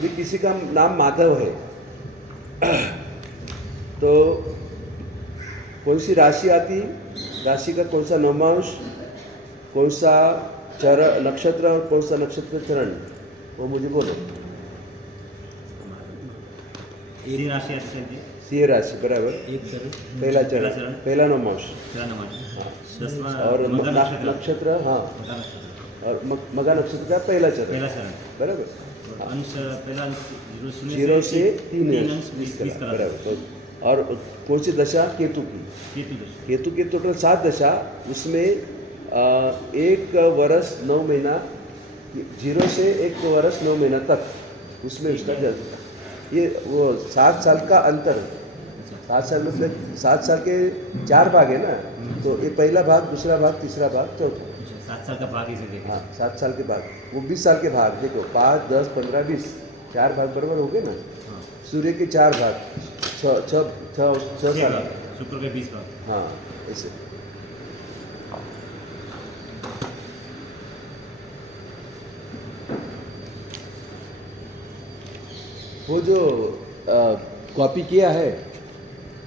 अभी किसी का नाम माधव है तो कौन सी राशि आती, राशि का कौन सा नवमांश, कौन सा चरण नक्षत्र और कौन सा नक्षत्र चरण, वो मुझे बोलो। सिंह राशि आती है। सिंह राशि बराबर। एक चरण, पहला चरण, पहला नवमांश। हाँ। और नक्षत्र, हाँ, और मगा नक्षत्र का पहला चरण बराबर। अंश पहला अंश 0 से 3 अंश 20 कला बराबर। तो और कौन सी दशा, केतु की। केतु की टोटल 7 दशा, उसमें 1 वर्ष 9 महीना, 0 से 1 वर्ष 9 महीना तक उसमें उसका जन्म, ये वो 7 साल का अंतर है। 7 साल मतलब 7 साल के 4 भाग है ना, तो ये पहला भाग, दूसरा भाग, तीसरा भाग, चौथा। 7 साल का भाग इसे देखो। हाँ, 7 साल के भाग, वो 20 साल के भाग देखो, 5, 10, 15, 20, 4 भाग बराबर हो गए ना। सूर्य के 4 भाग, 6 साल, शुक्र के 20 भाग। हाँ ऐसे। वो जो कॉपी किया है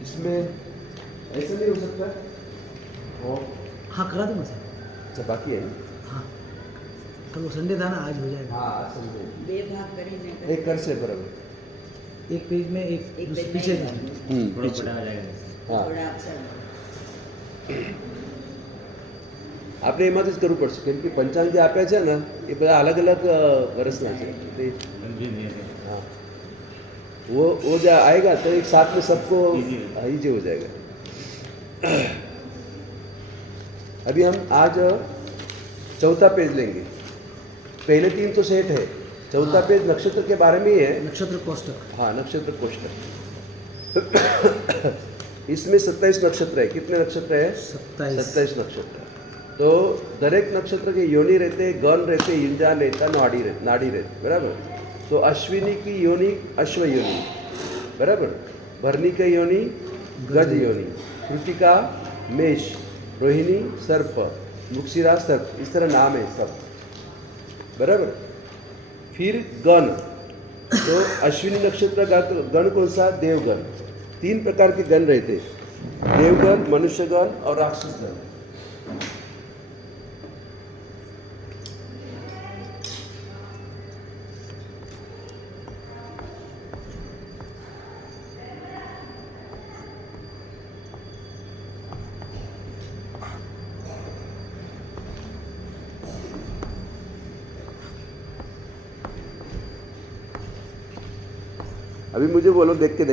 इसमें ऐसा नहीं हो सकता वो। हाँ करा दूँगा सर। अच्छा बाकी है ना। हाँ तो वो संडे था ना, आज हो जाएगा। हाँ समझे, बे भाग करें एक कर से बराबर, एक पेज में एक पेज पीछे में का। थोड़ा बड़ा हो जाएगा। हाँ थोड़ा अच्छा આપણે એમાંથી જ કરવું પડશે, કેમ કે પંચાંગ જે આપ્યા છે ને એ બધા અલગ અલગ વર્ષના છે તે, हाँ वो जो आएगा तो एक साथ में सबको इजी हो जाएगा। अभी हम आज चौथा पेज लेंगे, पहले 3 तो सेट है, चौथा पेज नक्षत्र के बारे में ही है। नक्षत्र कोष्टक। हाँ नक्षत्र कोष्टक इसमें 27 नक्षत्र है। कितने नक्षत्र है? 27 नक्षत्र। तो दरेक नक्षत्र के योनि रहते, गण रहते, इंजान रहता, नाड़ी रहती बराबर। तो अश्विनी की योनि अश्व योनि बराबर, भरनी का योनि गज योनि, कृतिका मेष, रोहिणी सर्प, मृगशिरा सर्प, इस तरह नाम है सब बराबर। फिर गण, तो अश्विनी नक्षत्र का गण कौन सा? देवगण। 3 प्रकार के गण रहते, देवगण, मनुष्यगण और राक्षस गण। अभी मुझे बोलो देख के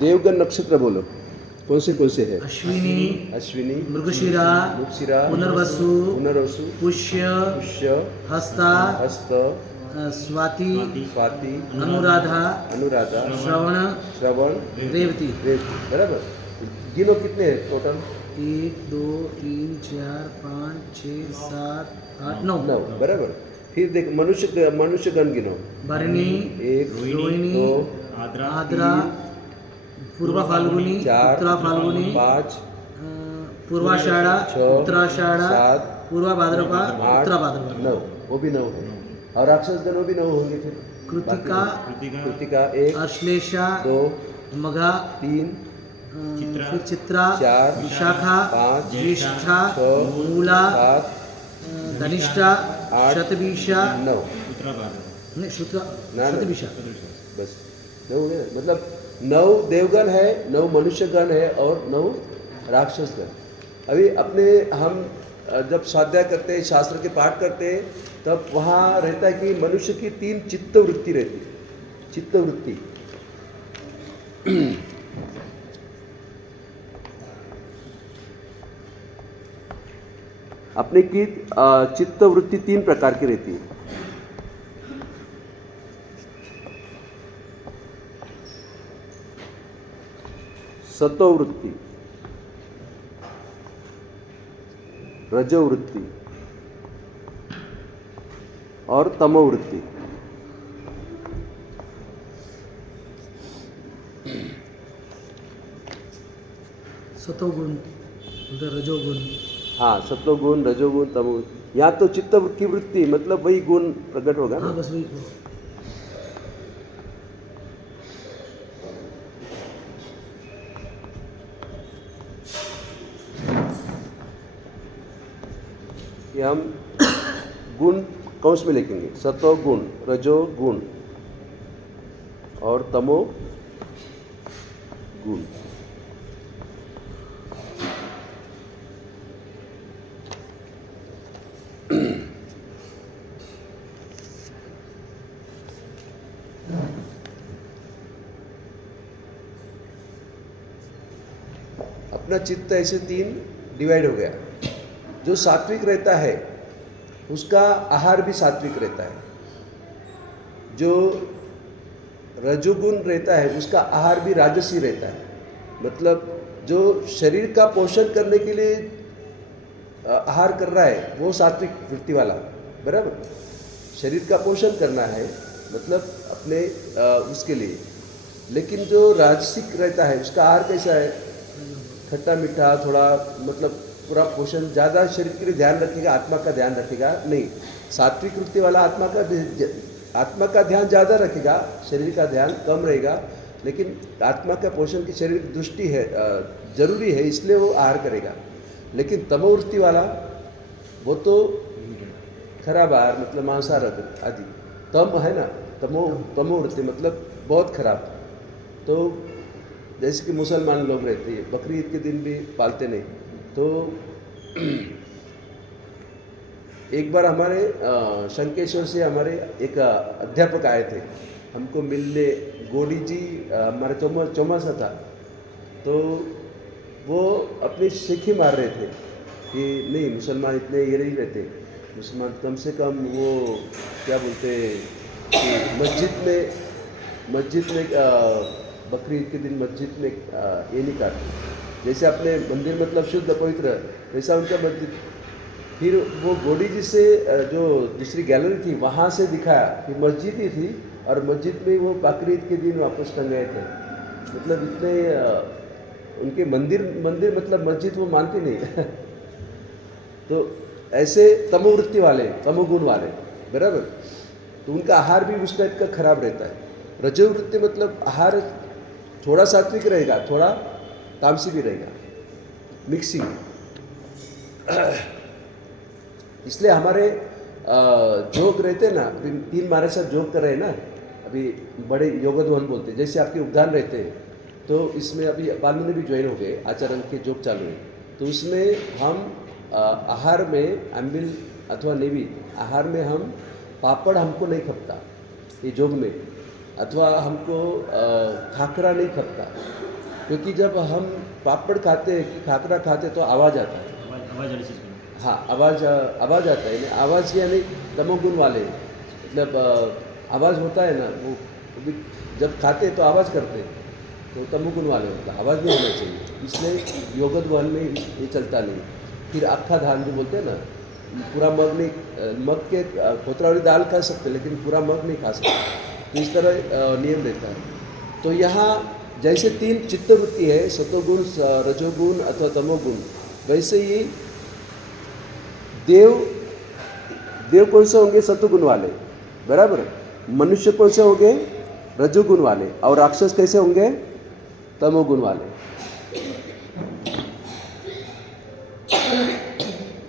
देवगण नक्षत्र बोलो कौन से है? अश्विनी, मृगशिरा, पुनर्वसु, पुष्य, हस्ता, स्वाति, अनुराधा, श्रवण, रेवती बराबर। गिनो कितने हैं टोटल? 1 2 3 4 5 6 7 8 9 बराबर। फिर देख मनुष्य गण गिनो। भरणी, 1 रोहिणी, 2 आद्रा, पूर्वा फाल्गुनी, उत्तरा फाल्गुनी, 5 पूर्वाषाढ़ा, 6 उत्तराषाढ़ा, 7 पूर्वा भाद्रपा, 8 उत्तरा भाद्रपा, 9, वो भी 9 है। और राक्षस गण वो भी 9 होंगे। फिर कृतिका 1, अश्लेषा, 2 मघा, 3 फिर चित्रा, 4 विशाखा, 5 ज्येष्ठा, 6 मूला, 7 धनिष्ठा, 8 शतभिषा, 9 नहीं शतभिषा, बस 9 है। मतलब 9 देवगण है, 9 मनुष्य गण है और 9 राक्षस गण। अभी अपने हम जब स्वाध्याय करते हैं, शास्त्र के पाठ करते हैं, तब वहाँ रहता है कि मनुष्य की 3 चित्त वृत्ति रहती है। चित्त वृत्ति अपने की चित्त वृत्ति 3 प्रकार की रहती है। सतोवृत्ति, रजोवृत्ति और तमोवृत्ति। सतोगुण, रजोगुण। हाँ, सत्वगुण, रजोगुण, तमोगुण। यहाँ तो चित्त की वृत्ति मतलब वही गुण प्रकट होगा ना। हाँ बस वही। कि हम गुण कौंस में लिखेंगे, सतो गुण, रजो गुण और तमो गुण। अपना चित्त ऐसे 3 डिवाइड हो गया। जो सात्विक रहता है उसका आहार भी सात्विक रहता है, जो रजोगुण रहता है उसका आहार भी राजसी रहता है। मतलब जो शरीर का पोषण करने के लिए आहार कर रहा है वो सात्विक वृत्ति वाला, बराबर। शरीर का पोषण करना है मतलब अपने उसके लिए। लेकिन जो राजसिक रहता है उसका आहार कैसा है, खट्टा मीठा थोड़ा, मतलब पूरा पोषण, ज़्यादा शरीर के लिए ध्यान रखेगा, आत्मा का ध्यान रखेगा नहीं। सात्विक वृत्ति वाला आत्मा का ध्यान ज़्यादा रखेगा, शरीर का ध्यान कम रहेगा। लेकिन आत्मा का पोषण की शरीर की दृष्टि है, जरूरी है, इसलिए वो आहार करेगा। लेकिन तमोवृत्ति वाला वो तो खराब आहार, मतलब मांसाहार आदि। तम है ना, तमोवृत्ति मतलब बहुत खराब। तो जैसे कि मुसलमान लोग रहते हैं, बकरी ईद के दिन भी पालते नहीं। तो एक बार हमारे शंकेश्वर से हमारे एक अध्यापक आए थे हमको मिलने, गोडी जी, हमारे चौमासा था। तो वो अपनी सीखी मार रहे थे कि नहीं, मुसलमान इतने ये नहीं रहते, मुसलमान कम से कम वो क्या बोलते कि मस्जिद में बकरी ईद के दिन मस्जिद में ये नहीं काटते। जैसे अपने मंदिर मतलब शुद्ध पवित्र, वैसा उनका मस्जिद। फिर वो गोडी जी से जो दूसरी गैलरी थी वहाँ से दिखाया कि मस्जिद ही थी और मस्जिद में वो बकरी ईद के दिन वापस टंगाए थे। मतलब इतने उनके मंदिर मतलब मस्जिद वो मानते नहीं। तो ऐसे तमोवृत्ति वाले, तमोगुण वाले, बराबर। तो उनका आहार भी उस टाइप का खराब रहता है। रजोवृत्ति मतलब आहार थोड़ा सात्विक रहेगा, थोड़ा तामसी भी रहेगा, मिक्सिंग। इसलिए हमारे जोग रहते हैं ना, 3 हमारे साथ जोग कर रहे हैं ना, अभी बड़े योगध्वन बोलते हैं, जैसे आपके उद्यान रहते हैं। तो इसमें अभी बालू ने भी ज्वाइन हो गए, आचरण के जोग चालू है। तो उसमें हम आहार में अम्बिल अथवा नेवी आहार में हम पापड़ हमको नहीं खपता ये जोग में, अथवा हमको खाकरा नहीं खपता। क्योंकि जब हम पापड़ खाते हैं, खाकरा खाते तो आवाज़ आता है। हाँ, आवाज़ आता है। आवाज़ यानी तमोगुण वाले, मतलब आवाज़ होता है ना, वो भी जब खाते तो आवाज़ करते, तो तमोगुण वाले होता, आवाज़ नहीं होना चाहिए। इसलिए योगध्वन में ये चलता नहीं। फिर अक्खा धान जो बोलते हैं ना, पूरा मग नहीं, मग के खोतरा वाली दाल खा सकते लेकिन पूरा मग नहीं खा सकते। तो इस तरह नियम रहता है। तो यहाँ जैसे 3 चित्तवृत्ति है, सतोगुण, रजोगुण अथवा तमोगुण, वैसे ही देव कौन से होंगे, सतोगुण वाले, बराबर। मनुष्य कौन से होंगे, रजोगुण वाले। और राक्षस कैसे होंगे, तमोगुण वाले।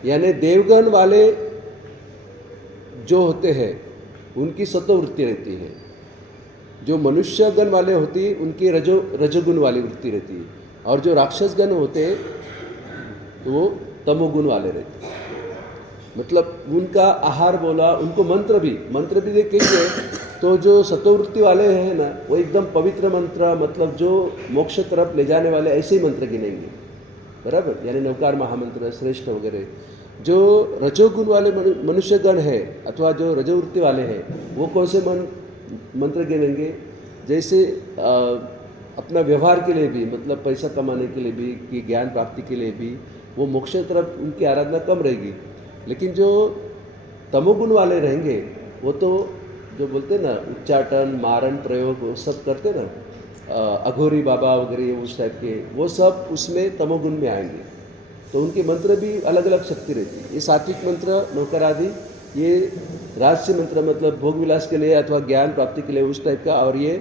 यानी देवगण वाले जो होते हैं उनकी सत्ववृत्ति रहती है, जो मनुष्यगण वाले होती है उनकी रजोगुण वाली वृत्ति रहती है, और जो राक्षसगण होते हैं तो वो तमोगुण वाले रहते हैं। मतलब उनका आहार बोला, उनको मंत्र भी देखेंगे तो जो सत्ववृत्ति वाले हैं ना, वो एकदम पवित्र मंत्र, मतलब जो मोक्ष तरफ ले जाने वाले ऐसे ही मंत्र गिनेंगे, बराबर। यानी नवकार महामंत्र, श्रेष्ठ वगैरह। जो रजोगुण वाले मनुष्यगण है अथवा जो रजोवृत्ति वाले हैं वो कौन से मंत्र गिनेंगे, जैसे अपना व्यवहार के लिए भी, मतलब पैसा कमाने के लिए भी, कि ज्ञान प्राप्ति के लिए भी, वो मोक्ष तरफ उनकी आराधना कम रहेगी। लेकिन जो तमोगुण वाले रहेंगे वो तो जो बोलते ना उच्चाटन, मारण, प्रयोग, वो सब करते ना, अघोरी बाबा वगैरह उस टाइप के, वो सब उसमें तमोगुण में आएंगे। तो उनके मंत्र भी अलग अलग शक्ति रहती है। ये सात्विक मंत्र, नौकर आदि, ये राजसी मंत्र मतलब भोग विलास के लिए अथवा ज्ञान प्राप्ति के लिए उस टाइप का, और ये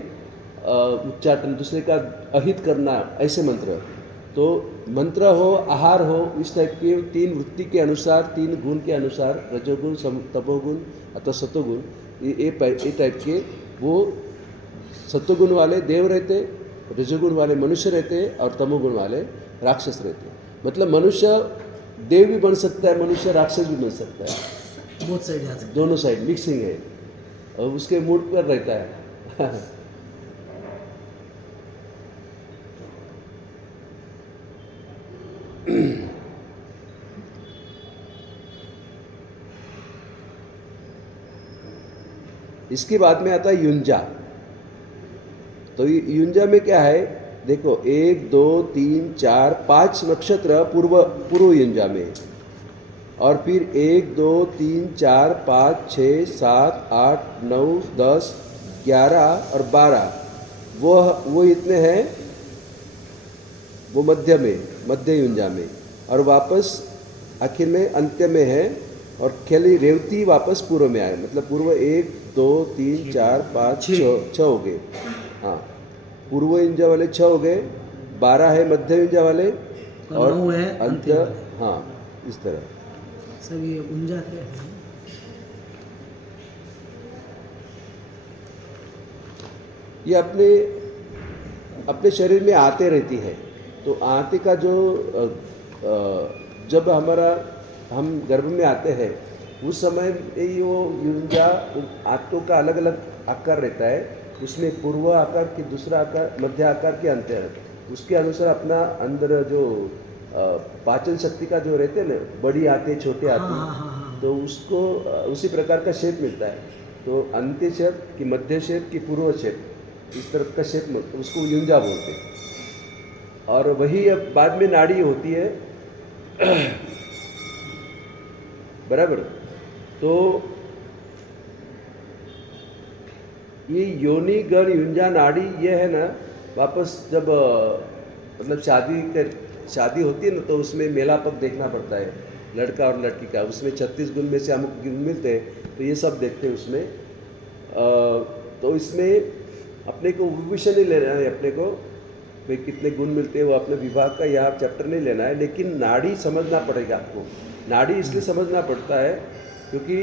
उच्चाटन, दूसरे का अहित करना, ऐसे मंत्र। तो मंत्र हो, आहार हो, इस टाइप के 3 वृत्ति के अनुसार, 3 गुण के अनुसार, रजोगुण, तपोगुण अथवा सतोगुण, ये टाइप के वो सत्वगुण वाले देव रहते, रजोगुण वाले मनुष्य रहते और तमोगुण वाले राक्षस रहते। मतलब मनुष्य देव भी बन सकता है, मनुष्य राक्षस भी बन सकता है, बोथ साइड जा सकते दोनों साइड मिक्सिंग है और उसके मूड पर रहता है। इसके बाद में आता है युंजा। तो युंजा में क्या है, देखो 1 2 3 4 5 नक्षत्र पूर्व युंजा में, और फिर 1 2 3 4 5 6 7 8 9 10 11 और 12 वो इतने हैं, वो मध्य युंजा में, और वापस आखिर में अंत्य में है, और खेली रेवती वापस पूर्व में आए। मतलब पूर्व 1 2 3 4 5 6 हो गए। हाँ, पूर्व युंजा वाले 6 हो गए, 12 है मध्य युंजा वाले, और 9 है अंत्य। हाँ, इस तरह सब ये उंजा क्या है? ये अपने शरीर में आते रहती है। तो आते का जो जब हम गर्भ में आते हैं उस समय ये वो युंजा आंतों का अलग अलग आकार रहता है, उसमें पूर्व आकार की, दूसरा आकार, मध्य आकार के अंतर है। उसके अनुसार अपना अंदर जो पाचन शक्ति का जो रहते हैं ना, बड़ी आते छोटे आते, तो उसको उसी प्रकार का शेप मिलता है। तो अंत्य शेप की, मध्य शेप की, पूर्व शेप, इस तरह का शेप उसको युंजा बोलते हैं। और वही अब बाद में नाड़ी होती है। बराबर। तो ये योनि गण युंजा नाड़ी ये है ना, वापस जब मतलब शादी होती है ना, तो उसमें मेलापक देखना पड़ता है लड़का और लड़की का। उसमें 36 गुण में से अमुक गुण मिलते हैं, तो ये सब देखते हैं उसमें। तो इसमें अपने को विषय नहीं लेना है, अपने को भाई कितने गुण मिलते हैं वो अपने विभाग का यहाँ चैप्टर नहीं लेना है, लेकिन नाड़ी समझना पड़ेगा आपको। नाड़ी इसलिए समझना पड़ता है क्योंकि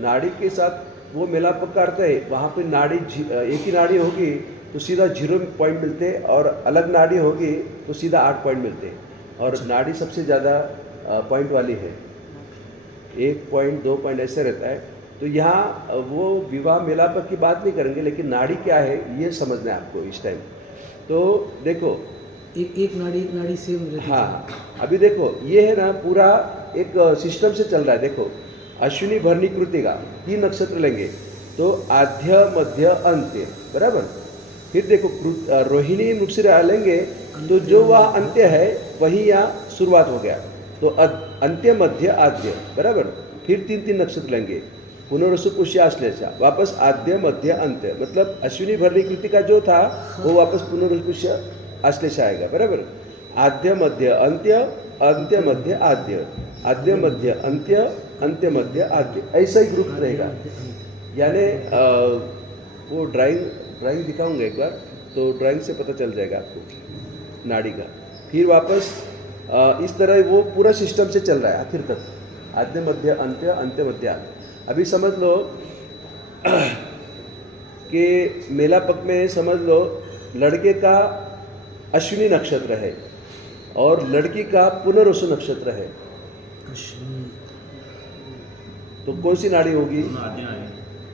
नाड़ी के साथ वो मेलापक करता है। वहाँ पे नाड़ी एक ही नाड़ी होगी तो सीधा 0 पॉइंट मिलते हैं, और अलग नाड़ी होगी तो सीधा 8 पॉइंट मिलते हैं। और नाड़ी सबसे ज़्यादा पॉइंट वाली है, 1 पॉइंट 2 पॉइंट ऐसे रहता है। तो यहाँ वो विवाह मेलापक की बात नहीं करेंगे, लेकिन नाड़ी क्या है ये समझना है आपको इस टाइम। तो देखो एक नाड़ी सेम रहती है। हाँ, अभी देखो ये है ना, पूरा एक सिस्टम से चल रहा है। देखो अश्विनी भरनी कृतिका 3 नक्षत्र लेंगे तो आद्य मध्य अंत्य, बराबर। फिर देखो रोहिणी मृगशिरा लेंगे तो जो वह अंत्य है वही यहाँ शुरुआत हो गया, तो अंत्य मध्य आद्य, बराबर। फिर 3 नक्षत्र लेंगे, पुनर्वसु पुष्य आश्लेषा, वापस आद्य मध्य अंत्य। मतलब अश्विनी भरनी कृतिका जो था वो वापस पुनर्वसु पुष्य आश्लेषा आएगा, बराबर। आद्य मध्य अंत्य, अंत्य मध्य आद्य, आद्य मध्य अंत्य, अंत्य मध्य आद्य, ऐसा ही ग्रुप रहेगा। यानी वो ड्राइंग दिखाऊंगा एक बार, तो ड्राइंग से पता चल जाएगा आपको नाड़ी का। फिर वापस इस तरह वो पूरा सिस्टम से चल रहा है आखिर तक, आद्य मध्य अंत्य, अंत्य मध्य आद्य। अभी समझ लो कि मेलापक में समझ लो लड़के का अश्विनी नक्षत्र है और लड़की का पुनर्वसु नक्षत्र है, तो कौन सी नाड़ी होगी?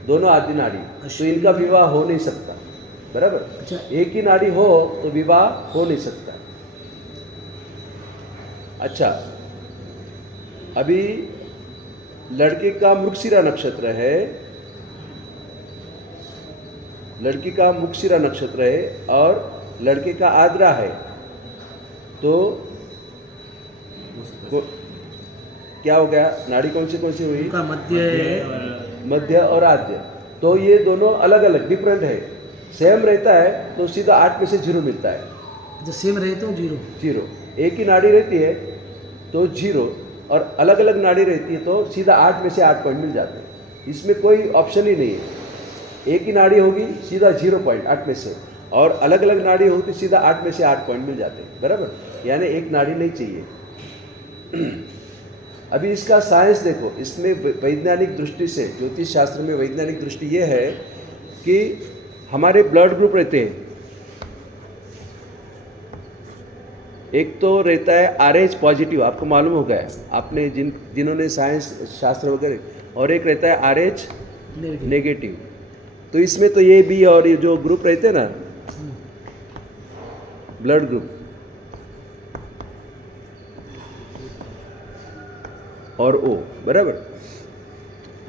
दोनों आदि नाड़ी। तो इनका विवाह हो नहीं सकता, बराबर। अच्छा। एक ही नाड़ी हो तो विवाह हो नहीं सकता। अच्छा, अभी लड़के का मृगशिरा नक्षत्र है, लड़की का मृगशिरा नक्षत्र है और लड़के का आद्रा है, तो क्या हो गया? नाड़ी कौन सी हुई? उनका मध्य और आद्य। तो ये दोनों अलग अलग डिफरेंट है। सेम रहता है तो सीधा 8 में से 0 मिलता है। जो सेम रहे तो 0। एक ही नाड़ी रहती है तो 0, और अलग अलग नाड़ी रहती है तो सीधा 8 में से 8 पॉइंट मिल जाते हैं। इसमें कोई ऑप्शन ही नहीं है। एक ही नाड़ी होगी सीधा 0 पॉइंट 8 में से, और अलग अलग नाड़ी हो तो सीधा 8 में से 8 पॉइंट मिल जाते हैं, बराबर। यानी एक नाड़ी नहीं चाहिए। अभी इसका साइंस देखो, इसमें वैज्ञानिक दृष्टि से, ज्योतिष शास्त्र में वैज्ञानिक दृष्टि ये है कि हमारे ब्लड ग्रुप रहते हैं। एक तो रहता है RH पॉजिटिव, आपको मालूम हो गया, आपने जिन्होंने साइंस शास्त्र वगैरह, और एक रहता है RH नेगेटिव। तो इसमें तो ये भी और ये जो ग्रुप रहते हैं ना, ब्लड ग्रुप और O, बराबर,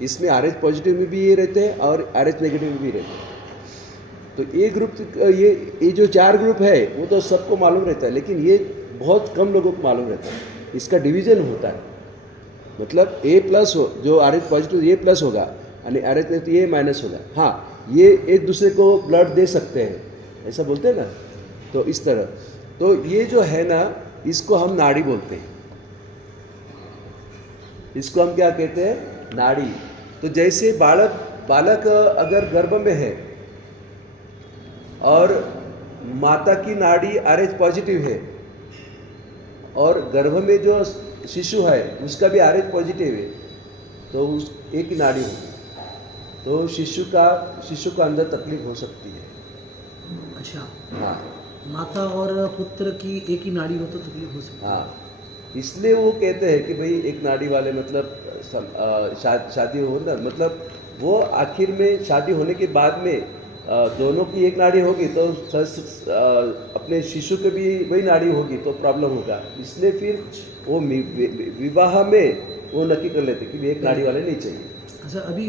इसमें RH पॉजिटिव में भी ये रहते हैं और RH नेगेटिव में भी रहते हैं। तो ये ग्रुप, ये जो 4 ग्रुप है वो तो सबको मालूम रहता है, लेकिन ये बहुत कम लोगों को मालूम रहता है। इसका डिवीजन होता है, मतलब A+ हो, जो RH पॉजिटिव A+ होगा यानी RH नेगेटिव A- होगा। हाँ, ये एक दूसरे को ब्लड दे सकते हैं, ऐसा बोलते हैं ना। तो इस तरह, तो ये जो है ना, इसको हम नाड़ी बोलते हैं। इसको हम क्या कहते हैं? नाड़ी। तो जैसे बालक अगर गर्भ में है और माता की नाड़ी RH पॉजिटिव है और गर्भ में जो शिशु है उसका भी RH पॉजिटिव है, तो उस एक ही नाड़ी होगी, तो शिशु का अंदर तकलीफ हो सकती है। अच्छा, हाँ, माता और पुत्र की एक ही नाड़ी हो तो तकलीफ हो सकती है। हाँ, इसलिए वो कहते हैं कि भाई एक नाड़ी वाले, मतलब शादी हो ना, मतलब वो आखिर में शादी होने के बाद में दोनों की एक नाड़ी होगी तो अपने शिशु के भी वही नाड़ी होगी तो प्रॉब्लम होगा। इसलिए फिर वो विवाह में वो नक्की कर लेते कि एक नाड़ी वाले नहीं चाहिए। अच्छा, अभी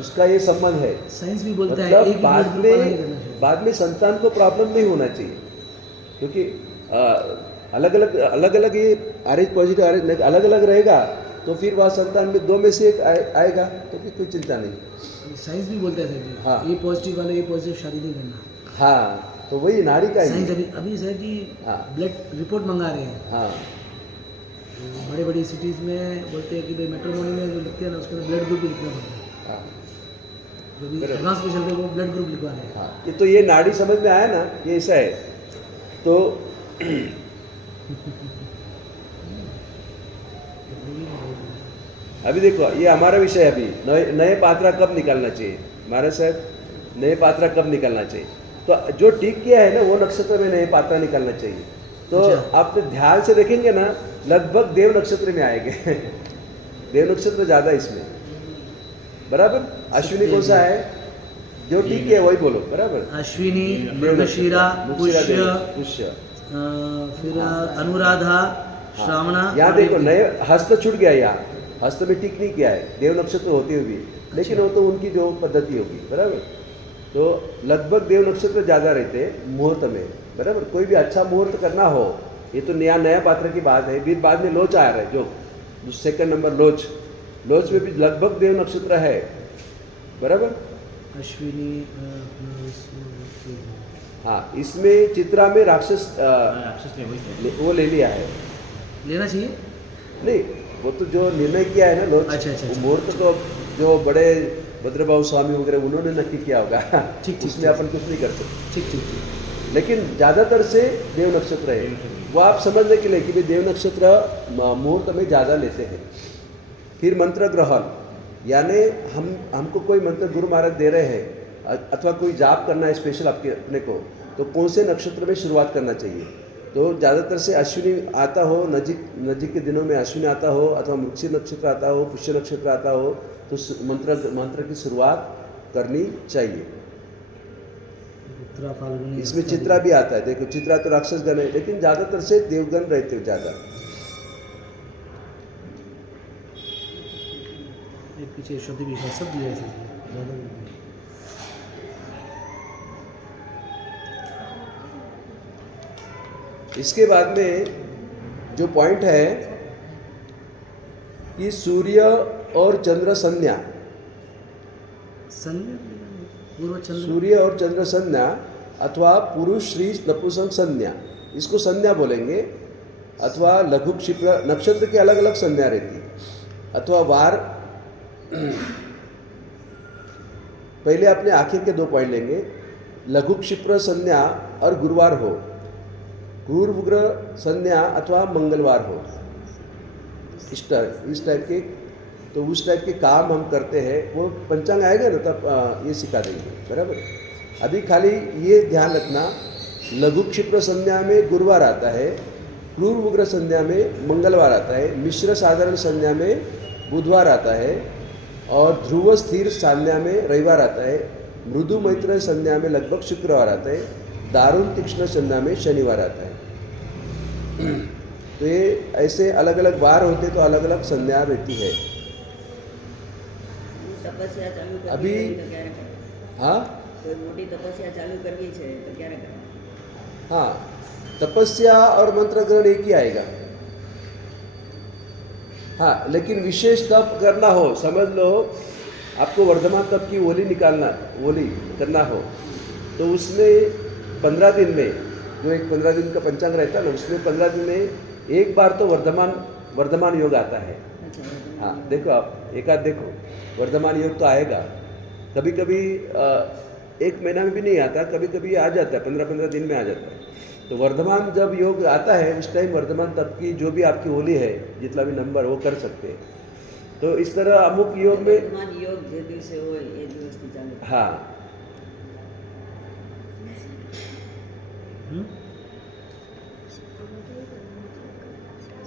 उसका ये संबंध है। साइंस भी बोलता है मतलब एक ही blood group वाला नहीं करना चाहिए। बाद में संतान को प्रॉब्लम नहीं होना चाहिए, क्योंकि अलग अलग ये RH पॉजिटिव RH अलग अलग रहेगा तो फिर वह संतान में 2 में से एक आएगा, तो फिर कोई चिंता नहीं। साइंस भी बोलता है सर जी, हाँ। A पॉजिटिव वाले A पॉजिटिव शादी नहीं करना। हाँ, तो वही नाड़ी का ही। साइंस अभी सर जी हाँ। ब्लड रिपोर्ट मंगा रहे हैं। हाँ, बड़े बड़ी सिटीज़ में बोलते हैं कि भाई मैट्रिमोनी में जो लिखते हैं ना उसके अंदर ब्लड ग्रुप भी लिखना पड़ता है। हाँ, जो भी एडवांस में चल रहे हैं वो ब्लड ग्रुप लिखवा रहे हैं। हाँ। तो ये नाड़ी समझ में आया ना, ये ऐसा है। तो अभी देखो, ये हमारा विषय है। अभी नए पात्रा कब निकालना चाहिए, हमारे साहब, नए पात्रा कब निकालना चाहिए? तो जो ठीक किया है ना, वो नक्षत्र में नए पात्रा निकालना चाहिए। तो अच्छा। आप ध्यान से देखेंगे ना, लगभग देव नक्षत्र में आएंगे। देव नक्षत्र ज़्यादा इसमें, बराबर। अश्विनी कौन सा है? जो ठीक किया वही बोलो, बराबर। अश्विनी, मृगशिरा, पुष्य, फिर अनुराधा, श्रावणा। यहाँ देखो, नए हस्त छूट गया, यहाँ हस्त में ठीक नहीं किया है, देव नक्षत्र होते हुए भी, लेकिन वो तो उनकी जो पद्धति होगी, बराबर। तो लगभग देव नक्षत्र ज़्यादा रहते हैं मुहूर्त में, बराबर। कोई भी अच्छा मुहूर्त करना हो, ये तो नया पात्र की बात है। फिर बाद में लोच आ रहा है, जो 2 नंबर लोच में भी लगभग देव नक्षत्र है, बराबर। अश्विनी, हाँ, इसमें चित्रा में राक्षस राक्षस ले वो ले लिया है। लेना चाहिए। नहीं, वो तो जो निर्णय किया है ना लोच, अच्छा। वो मुहूर्त तो जो बड़े भद्रबाहु स्वामी वगैरह उन्होंने नक्की किया होगा। ठीक, उसमें अपन कुछ नहीं कर सकते। ठीक। लेकिन ज़्यादातर से देव नक्षत्र है, वो आप समझने के लिए कि भाई देव नक्षत्र मुहूर्त में ज़्यादा लेते हैं। फिर मंत्र ग्रहण, यानी हमको कोई मंत्र गुरु महाराज दे रहे हैं अथवा कोई जाप करना है स्पेशल आपके अपने को, तो कौन से नक्षत्र में शुरुआत करना चाहिए? तो ज़्यादातर से अश्विनी आता हो, नजीक के दिनों में अश्विनी आता हो, अथवा मृगशीर नक्षत्र आता हो, पुष्य नक्षत्र आता हो, तो मंत्र की शुरुआत करनी चाहिए। इसमें चित्रा भी आता है। देखो, चित्रा तो राक्षस गण है, लेकिन ज़्यादातर से देवगण रहते हो ज़्यादा। पीछे शब्द भी सब दिया है। इसके बाद में जो पॉइंट है कि सूर्य और चंद्र संज्ञा, सूर्य और चंद्र संज्ञा अथवा पुरुष श्री नपुंसक संज्ञा, इसको संज्ञा बोलेंगे। अथवा लघु क्षिप्र, नक्षत्र के अलग अलग संज्ञा रहती है। अथवा वार, पहले अपने आखिर के 2 पॉइंट लेंगे। लघु क्षिप्र संज्ञा और गुरुवार हो, क्रूर उग्र संज्ञा अथवा मंगलवार हो, इस टाइप के, तो उस टाइप के काम हम करते हैं। वो पंचांग आएगा ना तब ये सिखा देंगे, बराबर। अभी खाली ये ध्यान रखना, लघु क्षिप्र संज्ञा में गुरुवार आता है, क्रूर उग्र संज्ञा में मंगलवार आता है, मिश्र साधारण संज्ञा में बुधवार आता है, और ध्रुव स्थिर संज्ञा में रविवार आता है, मृदु मैत्र संज्ञा में लगभग शुक्रवार आता है, दारुण तीक्ष्ण संज्ञा में शनिवार आता है। तो ये ऐसे अलग अलग वार होते तो अलग अलग संज्ञा रहती है। तपस्या चालू करવી अभी છે તો ક્યારે કરે? हाँ કોઈ મોટી તપસ્યા ચાલુ કરવી છે તો ક્યારે કરે? हाँ, तपस्या और मंत्र ग्रहण एक ही आएगा। हाँ, लेकिन विशेष तप करना हो, समझ लो आपको वर्धमान तप की ओली निकालना, ओली करना हो, तो उसमें 15 दिन में, जो एक 15 दिन का पंचांग रहता है ना, उसमें 15 दिन में एक बार तो वर्धमान योग आता है। અચ્છા, हाँ, देखो आप एक आध देखो, वर्धमान योग तो आएगा। कभी कभी एक महीना में भी नहीं आता, कभी कभी आ जाता है, 15-15 दिन में आ जाता है। तो वर्धमान जब योग आता है उस टाइम वर्धमान तप की जो भी आपकी होली है, जितना भी नंबर वो कर सकते हैं। तो इस तरह अमुक योग में, વર્તમાન યોગ જે દિવસે હોય એ દિવસથી ચાલુ કરે. हाँ,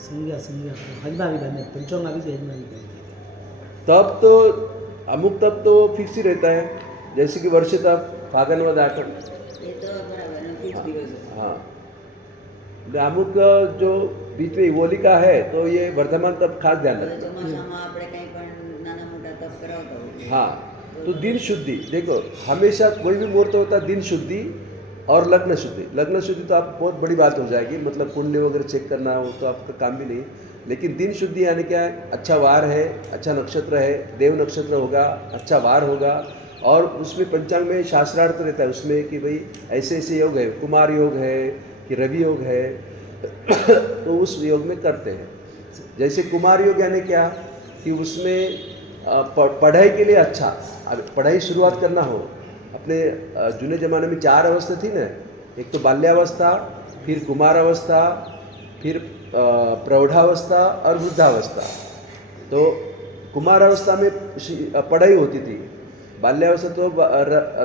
संज्ञा संज्ञा हजमा भी बने, पंचांग भी हजमा भी बने। तब तो अमुक तब तो फिक्स ही रहता है, जैसे कि वर्ष तप, फागन वद आठम। એ તો બરાબર ફિક્સ દિવસ છે. हाँ, अमुक जो बीच में होलिका है तो ये वर्धमान तप खास ध्यान હવે रखना। ચોમાસામાં આપણે કંઈ પણ નાના મોટા તપ કરાવતા હોય हाँ, तो दिन शुद्धि देखो, हमेशा कोई भी मुहूर्त होता है दिन शुद्धि और लग्न शुद्धि। लग्न शुद्धि तो आप बहुत बड़ी बात हो जाएगी, मतलब कुंडली वगैरह चेक करना हो तो आपका काम भी नहीं। लेकिन दिन शुद्धि यानी क्या है, अच्छा वार है, अच्छा नक्षत्र है, देव नक्षत्र होगा, अच्छा वार होगा, और उसमें पंचांग में शास्त्रार्थ रहता है उसमें कि भाई ऐसे ऐसे योग है, कुमार योग है कि रवि योग है, तो उस योग में करते हैं। जैसे कुमार योग यानी क्या कि उसमें पढ़ाई के लिए अच्छा, अब पढ़ाई शुरुआत करना हो, अपने जूने ज़माने में 4 अवस्था थी ना, एक तो बाल्यावस्था, फिर कुमारावस्था, फिर प्रौढ़ावस्था और वृद्धावस्था। तो कुमारावस्था में पढ़ाई होती थी, बाल्यावस्था तो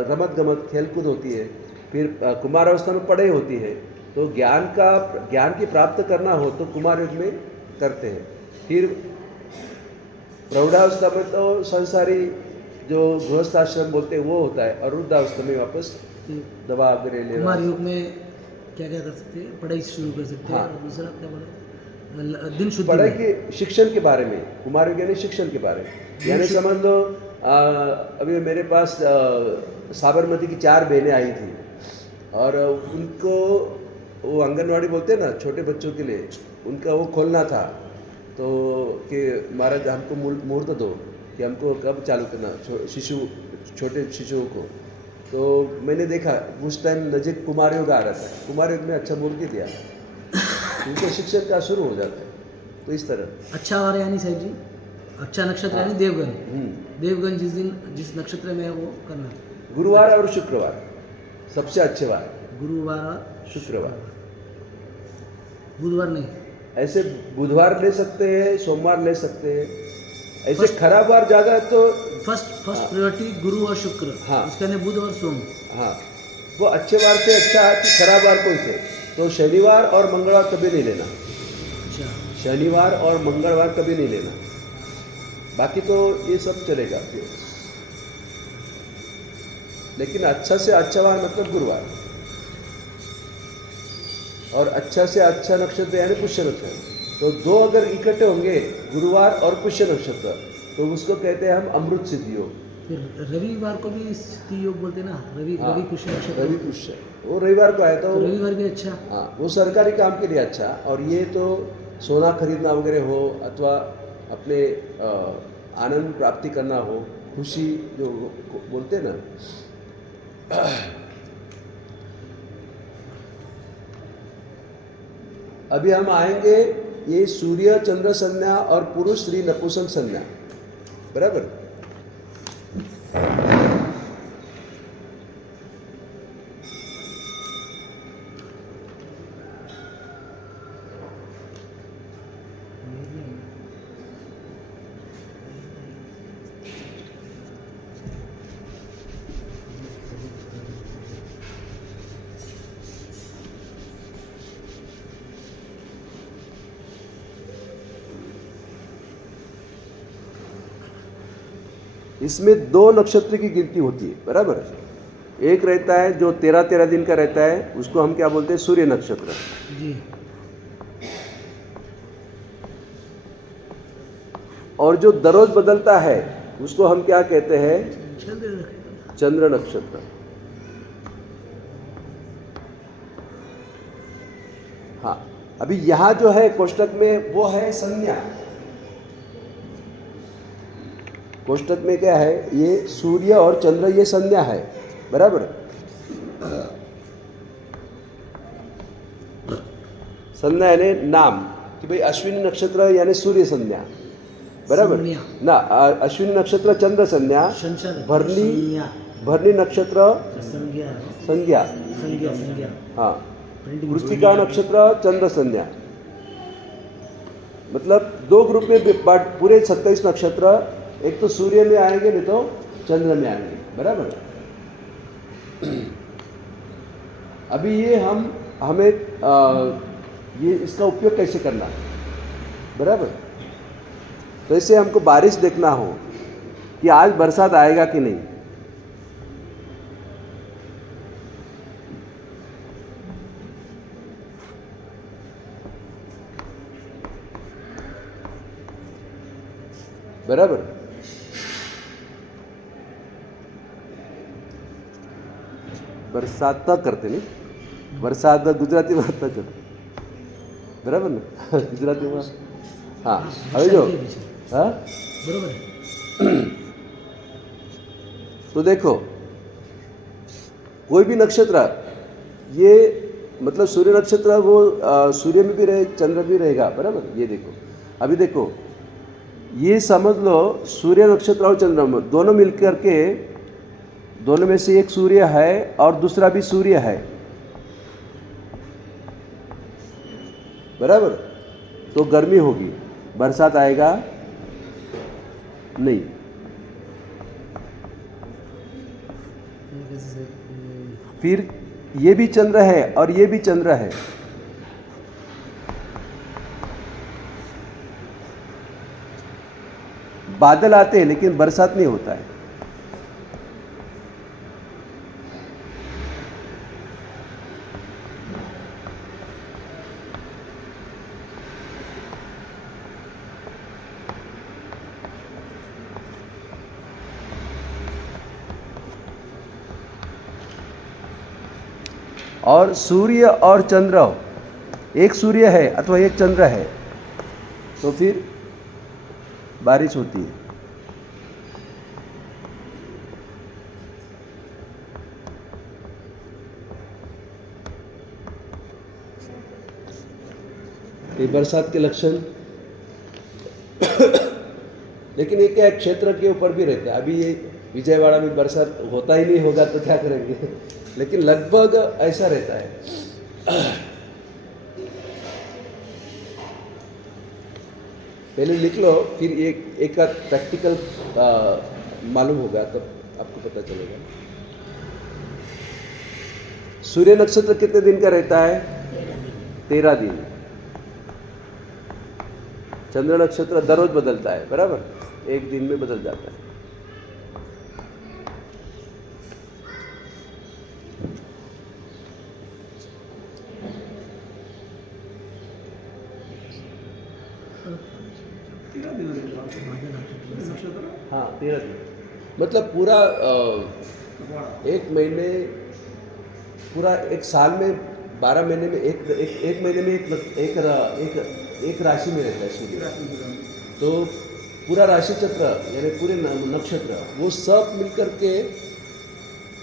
रमत गमत खेलकूद होती है, फिर कुमारावस्था में पढ़ाई होती है। तो ज्ञान की प्राप्त करना हो तो कुमार युग में करते हैं। फिर प्रौढ़ावस्था में तो संसारी जो गृहस्थाश्रम बोलते हैं वो होता है, और वृद्धावस्था में वापस दवा वगैरह ले। कुमार युग में क्या क्या कर सकते हैं? पढ़ाई शुरू कर सकते हैं। हाँ। और दूसरा क्या बोला? दिन शुद्धि पढ़ाई में। के शिक्षण के बारे में, कुमार युग यानी शिक्षण के बारे में। यानी समझ लो अभी मेरे पास साबरमती की 4 बहनें आई थी, और उनको वो आंगनवाड़ी बोलते हैं ना छोटे बच्चों के लिए, उनका वो खोलना था। तो कि महाराज हमको मुहूर्त दो कि हमको कब चालू करना छोटे शिशुओं को। तो मैंने देखा उस टाइम नजीक कुमार युग आ रहा था, कुमार युग में अच्छा बोल के दिया, उनके शिक्षण का शुरू हो जाता है। तो इस तरह अच्छा वार यानी साहब जी, अच्छा नक्षत्र यानी देवगन। देवगन जिस नक्षत्र में है वो करना। गुरुवार और शुक्रवार सबसे अच्छे वार, गुरुवार और शुक्रवार। बुधवार नहीं। ऐसे बुधवार ले सकते हैं, सोमवार ले सकते हैं। ऐसे खराब वार ज़्यादा है तो फर्स्ट प्रायोरिटी गुरु और शुक्र। हाँ। इसके अंदर बुध और सोम। हाँ, वो अच्छे वार से अच्छा है कि खराब वार कौन से, तो शनिवार और मंगलवार कभी नहीं लेना। अच्छा, शनिवार और मंगलवार कभी नहीं लेना, बाकी तो ये सब चलेगा। लेकिन अच्छा से अच्छा वार मतलब गुरुवार, और अच्छा से अच्छा नक्षत्र यानी पुष्य नक्षत्र। तो 2 अगर इकट्ठे होंगे गुरुवार और पुष्य नक्षत्र, तो उसको कहते हैं हम अमृत सिद्धि योग। फिर रविवार को भी सिद्धि योग बोलते हैं ना, हाँ, रवि पुष्य नक्षत्र। रवि पुष्य वो रविवार को आया तो रविवार भी अच्छा। हाँ, वो सरकारी काम के लिए अच्छा। और ये तो सोना खरीदना वगैरह हो, अथवा अपने आनंद प्राप्ति करना हो, खुशी जो बोलते हैं ना। अभी हम आएंगे ये सूर्य चंद्र संज्ञा और पुरुष स्त्री नपुंसक संज्ञा, बराबर। इसमें 2 नक्षत्र की गिनती होती है, बराबर। एक रहता है जो 13-13 दिन का रहता है, उसको हम क्या बोलते हैं, सूर्य नक्षत्र। जी। और जो दररोज बदलता है उसको हम क्या कहते हैं, चंद्र नक्षत्र। हाँ, अभी यहाँ जो है कोष्टक में वो है संज्ञा। कोष्टक में क्या है, ये सूर्य और चंद्र ये संज्ञा है, बराबर। संज्ञा यानी नाम, कि भाई अश्विनी नक्षत्र यानी सूर्य संज्ञा, बराबर संज्ञा। ना। अश्विनी नक्षत्र चंद्र संज्ञा, भरणी नक्षत्र संज्ञा संज्ञा, संज्ञा संज्ञा। हाँ। कृत्तिका नक्षत्र चंद्र संज्ञा। मतलब 2 ग्रुप में बांट, पूरे 27 नक्षत्र एक तो सूर्य में आएंगे, नहीं तो चंद्र में आएंगे, बराबर। अभी ये हमें ये इसका उपयोग कैसे करना, बराबर। तो इससे हमको बारिश देखना हो कि आज बरसात आएगा कि नहीं। बराबर। बरसात करते नहीं, वरसाद गुजरातीમાં કરते, बराबर ना। गुजरातीમાં हाँ। હવે જો हाँ, बरोबर है। तो देखो कोई भी नक्षत्र, ये मतलब सूर्य नक्षत्र वो सूर्य में भी रहे, चंद्र भी रहेगा, बराबर। ये देखो, अभी देखो, ये समझ लो सूर्य नक्षत्र और चंद्रमा दोनों मिलकर के, दोनों में से एक सूर्य है और दूसरा भी सूर्य है, बराबर। तो गर्मी होगी, बरसात आएगा नहीं। फिर ये भी चंद्र है और ये भी चंद्र है, बादल आते हैं लेकिन बरसात नहीं होता है। और सूर्य और चंद्र, एक सूर्य है अथवा एक चंद्र है, तो फिर बारिश होती है। ये बरसात के लक्षण। लेकिन ये क्या क्षेत्र के ऊपर भी रहता है। अभी ये विजयवाड़ा में बरसात होता ही नहीं होगा तो क्या करेंगे, लेकिन लगभग ऐसा रहता है। पहले लिख लो, फिर एक का प्रैक्टिकल मालूम होगा, तब आपको पता चलेगा। सूर्य नक्षत्र कितने दिन का रहता है, 13 दिन। चंद्र नक्षत्र दररोज बदलता है, बराबर, एक दिन में बदल जाता है। हाँ, 13 दिन, मतलब पूरा एक महीने, पूरा एक साल में 12 महीने में एक महीने में एक राशि में रहता है सूर्य। तो पूरा राशि चक्र यानी पूरे नक्षत्र वो सब मिलकर के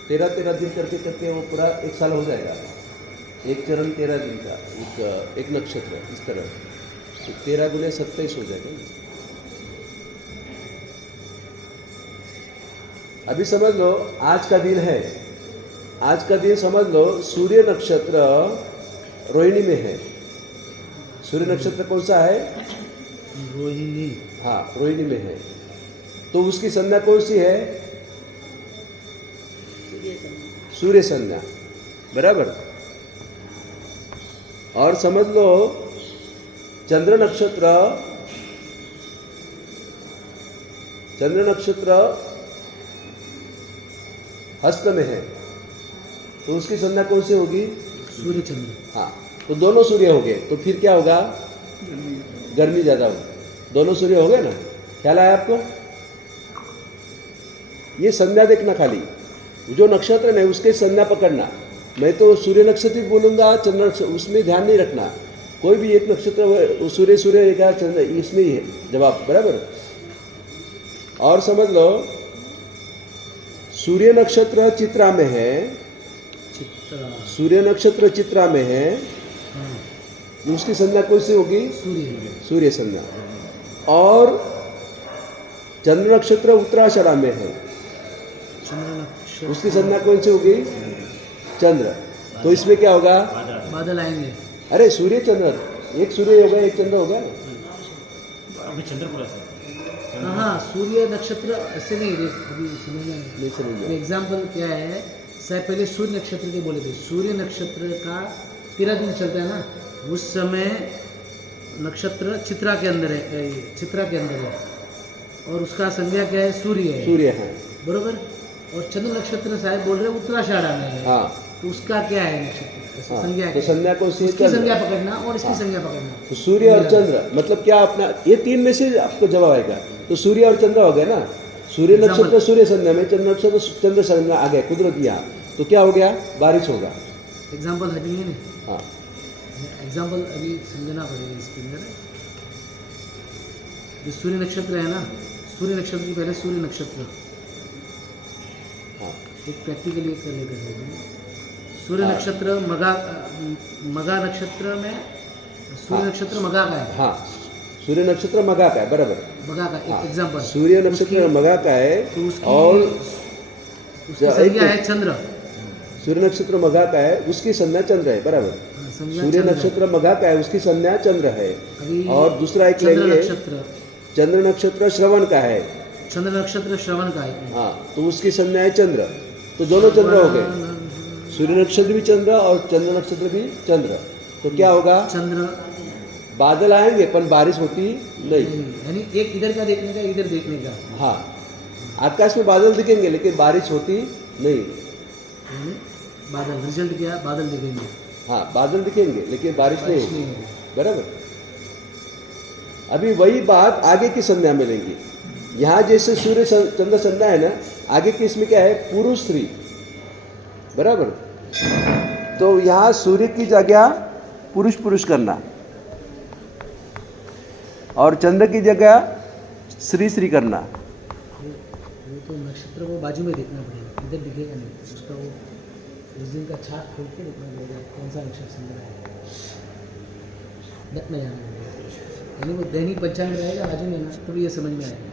13 दिन करके वो पूरा एक साल हो जाएगा। एक चरण 13 दिन का, एक नक्षत्र इस तरह, तो 13 गुने 27 हो जाएगा। अभी समझ लो आज का दिन है, आज का दिन समझ लो सूर्य नक्षत्र रोहिणी में है। सूर्य नक्षत्र कौन सा है, रोहिणी। हाँ, रोहिणी में है। तो उसकी संज्ञा कौन सी है, सूर्य संज्ञा, बराबर। और समझ लो चंद्र नक्षत्र हस्त में है, तो उसकी संज्ञा कौन सी होगी? सूर्य चंद्र। हाँ, तो दोनों सूर्य हो गए, तो फिर क्या होगा? गर्मी ज़्यादा होगी। दोनों सूर्य हो गए ना, ख्याल आया आपको? ये संज्ञा देखना खाली, जो नक्षत्र है उसके संज्ञा पकड़ना। मैं तो सूर्य नक्षत्र बोलूँगा, चंद्र नक्षत्र, उसमें ध्यान नहीं रखना। कोई भी एक नक्षत्र सूर्य सूर्य का चंद्र, इसमें ही है जवाब, बराबर। और समझ लो, सूर्य नक्षत्र चित्रा में है, सूर्य नक्षत्र चित्रा में है, हाँ, उसकी संज्ञा कौन सी होगी? सूर्य। सूर्य संज्ञा। और चंद्र नक्षत्र उत्तराषाढ़ा में है, चंद्र नक्षत्र, उसकी संज्ञा कौन सी होगी? चंद्र। तो इसमें क्या होगा? बादल आएंगे। अरे सूर्य चंद्र, एक सूर्य हो गया, एक चंद्र हो गया ना। अभी चंद्र पूरा सर। हाँ, सूर्य नक्षत्र ऐसे नहीं, अभी समझना है। नहीं समझ में। एग्जाम्पल क्या है, शायद पहले सूर्य नक्षत्र के बोले थे। सूर्य नक्षत्र का 13 दिन चलता है ना, उस समय नक्षत्र चित्रा के अंदर है, चित्रा के अंदर है, और उसका संज्ञा क्या है? सूर्य है। सूर्य है, बरोबर। और चंद्र नक्षत्र शायद बोल रहे हैं उत्तराषाढ़ा में है, हाँ। तो उसका क्या है नक्षत्र? ऐसे हाँ, संज्ञा तो क्या है? संज्ञा कौन सी है? उसकी चंद्र। संज्ञा पकड़ना और इसकी हाँ। संज्ञा पकड़ना। तो सूर्य और चंद्र मतलब क्या अपना, ये तीन में से आपको जवाब आएगा। तो सूर्य और चंद्र हो गया ना, सूर्य नक्षत्र सूर्य संज्ञा में, चंद्र नक्षत्र चंद्र संज्ञा आ गया कुदरती। यहाँ तो क्या हो गया? बारिश होगा। एग्जाम्पल अभी है ना, हाँ, एग्जाम्पल अभी समझना पड़ेगा इसके अंदर। जो सूर्य नक्षत्र है ना, सूर्य नक्षत्र के पहले सूर्य नक्षत्र, हाँ, एक प्रैक्टिकली कर लेते हैं। सूर्य हाँ। नक्षत्र मगा नक्षत्र में, सूर्य हाँ। नक्षत्र मगा का है। हाँ, सूर्य नक्षत्र मगा का है, बराबर। मगा का हाँ, एक एग्जाम्पल। सूर्य नक्षत्र मगा का है, तो उसकी और उसकी संज्ञा है चंद्र। सूर्य नक्षत्र मगा का है, उसकी संज्ञा चंद्र है, बराबर। हाँ, संज्ञा सूर्य चंद्र। नक्षत्र मगा का है, उसकी संज्ञा चंद्र है। अभी और दूसरा एक चंद्र लेंगे, नक्षत्र, चंद्र नक्षत्र श्रवण का है, चंद्र नक्षत्र श्रवण का है। हाँ, तो उसकी संज्ञा है चंद्र। तो दोनों चंद्र हो गए, सूर्य नक्षत्र भी चंद्र और चंद्र नक्षत्र भी चंद्र। तो क्या होगा? चंद्र। बादल आएंगे पर बारिश होती नहीं। यानी एक इधर का देखने का, इधर देखने का। हाँ, आकाश में बादल दिखेंगे लेकिन बारिश होती नहीं। यानी बादल, रिजल्ट क्या? बादल दिखेंगे। हाँ, बादल दिखेंगे लेकिन बारिश नहीं नहीं होगी, होगी। बराबर। अभी वही बात आगे की संज्ञा में लेंगे। यहाँ जैसे सूर्य चंद्र संज्ञा है ना, आगे की इसमें क्या है? पुरुष स्त्री, बराबर। तो यहाँ सूर्य की जगह पुरुष पुरुष करना, और चंद्र की जगह श्री श्री करना। वो तो नक्षत्र को बाजू में देखना पड़ेगा, इधर दिखेगा नहीं। उसका वो उस दिन का छाप खोल के देखना पड़ेगा कौन सा नक्षत्र संग्रह है, में जाना पड़ेगा। यानी वो दैनिक पंचांग रहेगा बाजू में ना, तभी ये समझ में आएगा।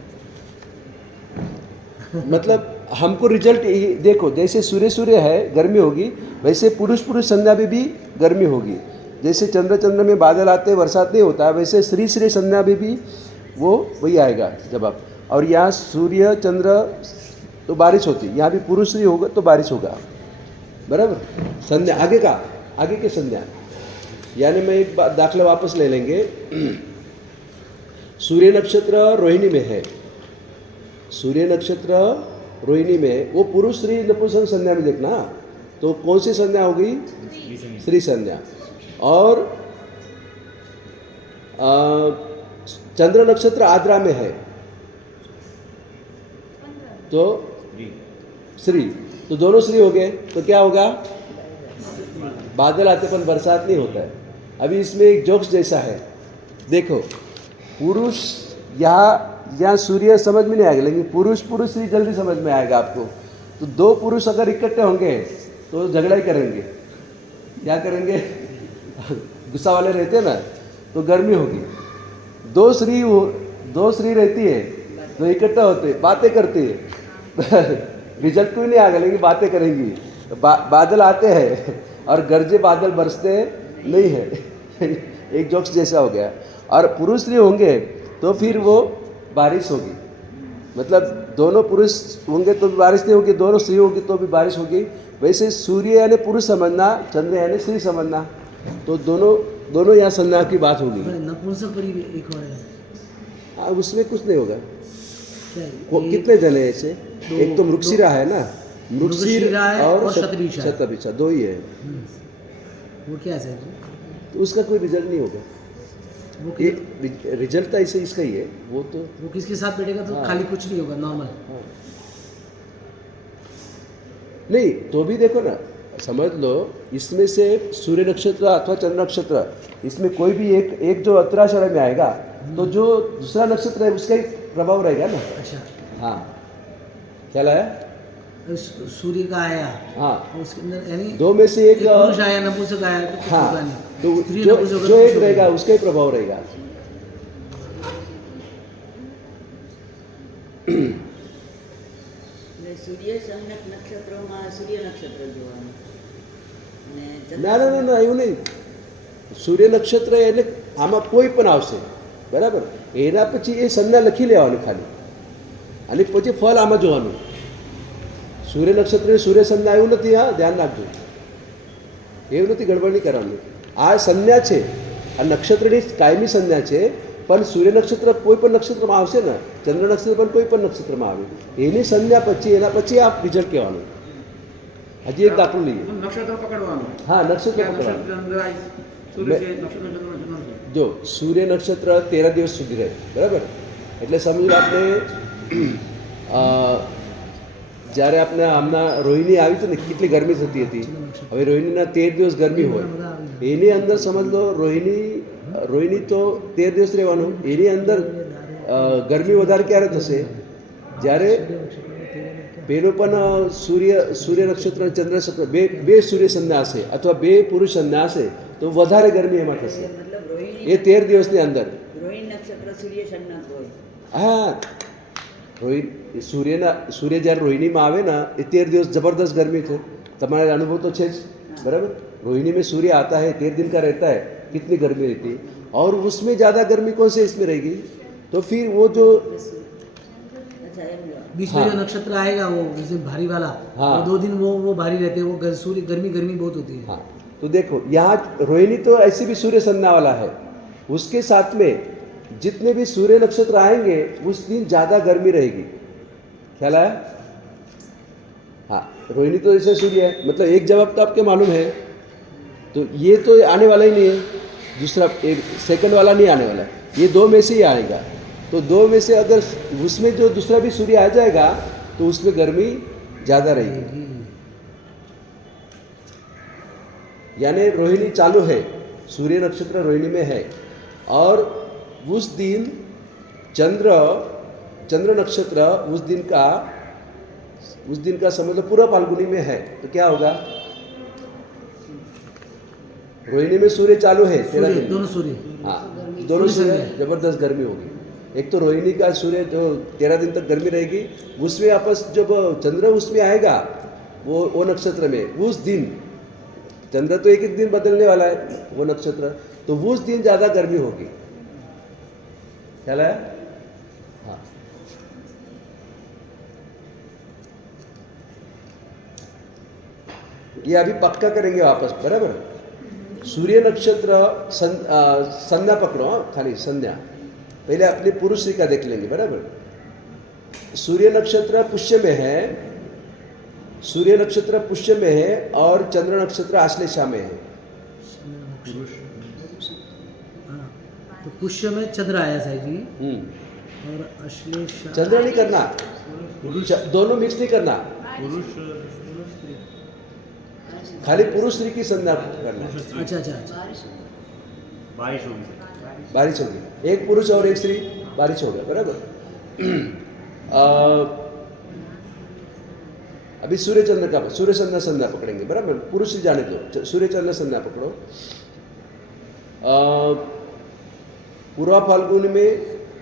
मतलब हमको रिजल्ट यही देखो, जैसे सूर्य सूर्य है गर्मी होगी, वैसे पुरुष पुरुष संज्ञा में भी गर्मी होगी। जैसे चंद्र में बादल आते बरसात नहीं होता, वैसे श्री श्री संज्ञा में भी वो वही आएगा जवाब। और यहाँ सूर्य चंद्र तो बारिश होती, यहाँ भी पुरुष श्री होगा तो बारिश होगा, बराबर। संज्ञा आगे का, आगे की संज्ञा। यानी मैं एक बात दाखला वापस ले लेंगे। सूर्य नक्षत्र रोहिणी में है, सूर्य नक्षत्र रोहिणी में, वो पुरुष श्री नपुंसक संज्ञा में देखना। तो कौन सी संज्ञा होगी? श्री संज्ञा। और चंद्र नक्षत्र आद्रा में है तो श्री, तो दोनों श्री हो गए। तो क्या होगा? बादल आते पर बरसात नहीं होता है। अभी इसमें एक जोक्स जैसा है, देखो पुरुष यहाँ सूर्य समझ में नहीं आएगा, लेकिन पुरुष पुरुष श्री जल्दी समझ में आएगा आपको। तो दो पुरुष अगर इकट्ठे होंगे तो झगड़ा ही करेंगे, क्या करेंगे? गुस्सा वाले रहते हैं ना, तो गर्मी होगी। दो स्त्री रहती है तो इकट्ठा होते बातें करती है रिजल्ट कोई नहीं आएगा लेकिन बातें करेंगी। बादल आते हैं और गरजे बादल बरसते नहीं है एक जोक्स जैसा हो गया। और पुरुष स्त्री होंगे तो फिर वो बारिश होगी, मतलब दोनों पुरुष होंगे तो भी बारिश नहीं होगी, दोनों स्त्री होगी तो भी बारिश होगी। वैसे सूर्य यानी पुरुष समझना, चंद्र यानी स्त्री समझना, तो दोनों यहाँ संज्ञा की बात होगी। नपुंसक पर ही एक और है। हाँ, उसमें कुछ नहीं होगा। क्या है? कितने जने ऐसे? एक तो मृगशिरा है ना, मृगशीरा है और शत- शतभिषा है। शतभिषा दो ही है। वो क्या है सर जी? तो उसका कोई रिजल्ट नहीं होगा। वो ये कि- रिजल्ट तो ऐसे इसका ही है, वो तो वो किसके साथ बैठेगा तो हाँ। खाली कुछ नहीं होगा, नॉर्मल। हाँ। नहीं तो भी देखो ना, समझ लो इसमें से सूर्य नक्षत्र अथवा चंद्र नक्षत्र, इसमें कोई भी एक जो उत्तराषाढ़ में आएगा तो जो दूसरा नक्षत्र है उसका ही प्रभाव रहेगा ना। अच्छा, हाँ, ख्याल आया? सूर्य का आया हाँ, और उसके अंदर यानी दो में से एक पुरुष आया, नपुंसक आया तो कुछ हाँ, होगा नहीं। तो स्त्री जो नपुंसक जो कुछ एक होगा रहेगा नहीं। उसका ही प्रभाव रहेगा। એટલે સૂર્ય સંલગ્ન નક્ષત્રોમાં સૂર્ય નક્ષત્ર જોવાનું અને ના ના ના ના એવું નહીં. સૂર્ય નક્ષત્ર એટલે આમાં કોઈ પણ આવશે, બરાબર? એના પછી એ સંજ્ઞા લખી લેવાની ખાલી, અને પછી ફળ આમાં જોવાનું. સૂર્ય નક્ષત્ર સૂર્ય સંજ્ઞા એવું નથી, હા ધ્યાન રાખજો, એવું નથી, ગડબડ નહીં કરવાનું. આ સંજ્ઞા છે, આ નક્ષત્રની કાયમી સંજ્ઞા છે, પણ સૂર્ય નક્ષત્ર કોઈ પણ નક્ષત્રમાં આવશે ને, ચંદ્ર નક્ષત્ર પણ કોઈ પણ નક્ષત્રમાં આવે, એની સંજ્ઞા પછી એના પછી આ રિઝલ્ટ કહેવાનું. હજી એક દાખલો લઈએ. નક્ષત્ર પકડવાનું. હા, નક્ષત્ર નક્ષત્ર પકડવાનું. અંદર આવી સૂર્ય છે, નક્ષત્ર જો સૂર્ય નક્ષત્ર 13 દિવસ સુધી રહે, બરાબર? એટલે સમજો આપણે જ્યારે આપણે હમણાં રોહિણી આવી હતી ને, કેટલી ગરમી થતી હતી. હવે રોહિણીના 13 દિવસ ગરમી હોય, એની અંદર સમજ લો રોહિણી તો 13 દિવસ રહેવાનું, એની અંદર ગરમી વધારે ક્યારે થશે? જ્યારે પેલું પણ સૂર્ય નક્ષત્ર અને ચંદ્ર નક્ષત્ર બે સૂર્ય સંજ્ઞા હશે અથવા બે પુરુષ સંજ્ઞા હશે તો વધારે ગરમી એમાં થશે. મતલબ રોહિણી એ 13 દિવસની અંદર. રોહિણી નક્ષત્ર સૂર્ય સંલગ્ન હોય. હા, સૂર્ય જ્યારે રોહિણીમાં આવે ને એ 13 દિવસ जबरदस्त गर्मी थे, तुम्हारा अनुभव तो है बराबर? रोहिणी में सूर्य आता है, 13 दिन का रहता है, कितनी गर्मी रहती है, और उसमें ज़्यादा गर्मी कौन से इसमें रहेगी? तो फिर वो जो અચ્છા એમ લો. बीच में हाँ। जो नक्षत्र आएगा वो जैसे भारी वाला, हाँ। वो 2 दिन वो भारी रहते हैं, वो सूर्य गर्मी बहुत होती है। हाँ, तो देखो यहाँ रोहिणी तो ऐसे भी सूर्य संज्ञा वाला है, उसके साथ में जितने भी सूर्य नक्षत्र आएंगे उस दिन ज़्यादा गर्मी रहेगी. ख्याल आया? हाँ, रोहिणी तो जैसे सूर्य है, मतलब एक जवाब तो आपके मालूम है, तो ये तो आने वाला ही नहीं है, दूसरा एक सेकंड वाला नहीं आने वाला है, ये 2 में से ही आएगा. तो 2 में से अगर उसमें जो दूसरा भी सूर्य आ जाएगा तो उसमें गर्मी ज़्यादा रहेगी. यानी रोहिणी चालू है, सूर्य नक्षत्र रोहिणी में है, और उस दिन चंद्र नक्षत्र उस दिन का समझ लो पूरा फाल्गुनी में है, तो क्या होगा? रोहिणी में सूर्य चालू है 13 सूर्य, दिन. दोनों सूर्य। हाँ, दोनों सूर्य सूर्य संज्ञा। जबरदस्त गर्मी होगी. एक तो रोहिणी का सूर्य जो 13 दिन तक गर्मी रहेगी, उसमें आपस जब चंद्र उसमें आएगा वो नक्षत्र में, उस दिन चंद्र तो एक दिन बदलने वाला है वो नक्षत्र, तो उस दिन ज़्यादा गर्मी होगी. ख्याल आया? हाँ, ये अभी पक्का करेंगे वापस, बराबर? सूर्य नक्षत्र संज्ञा पकड़ो, हाँ, खाली संज्ञा. पहले अपने पुरुष का देख लेंगे, बराबर? सूर्य नक्षत्र पुष्य में है, सूर्य नक्षत्र पुष्य में है और चंद्र नक्षत्र आश्लेषा में है. हाँ, तो पुष्य में चंद्र आया साई जी, हम्म. और अश्लेष चंद्र नहीं करना, दोनों मिक्स नहीं करना, પુરુષ खाली पुरुष स्त्री की संज्ञा करना. अच्छा अच्छा अच्छा। બારીશ હોવી. बारिश होगी, एक पुरुष और एक स्त्री, बारिश होगा, बराबर? अभी सूर्य चंद्र का सूर्य चंद्र संज्ञा पकड़ेंगे, बराबर? पुरुष ही जाने दो, सूर्य चंद्र संज्ञा पकड़ो. पूर्वा फाल्गुन में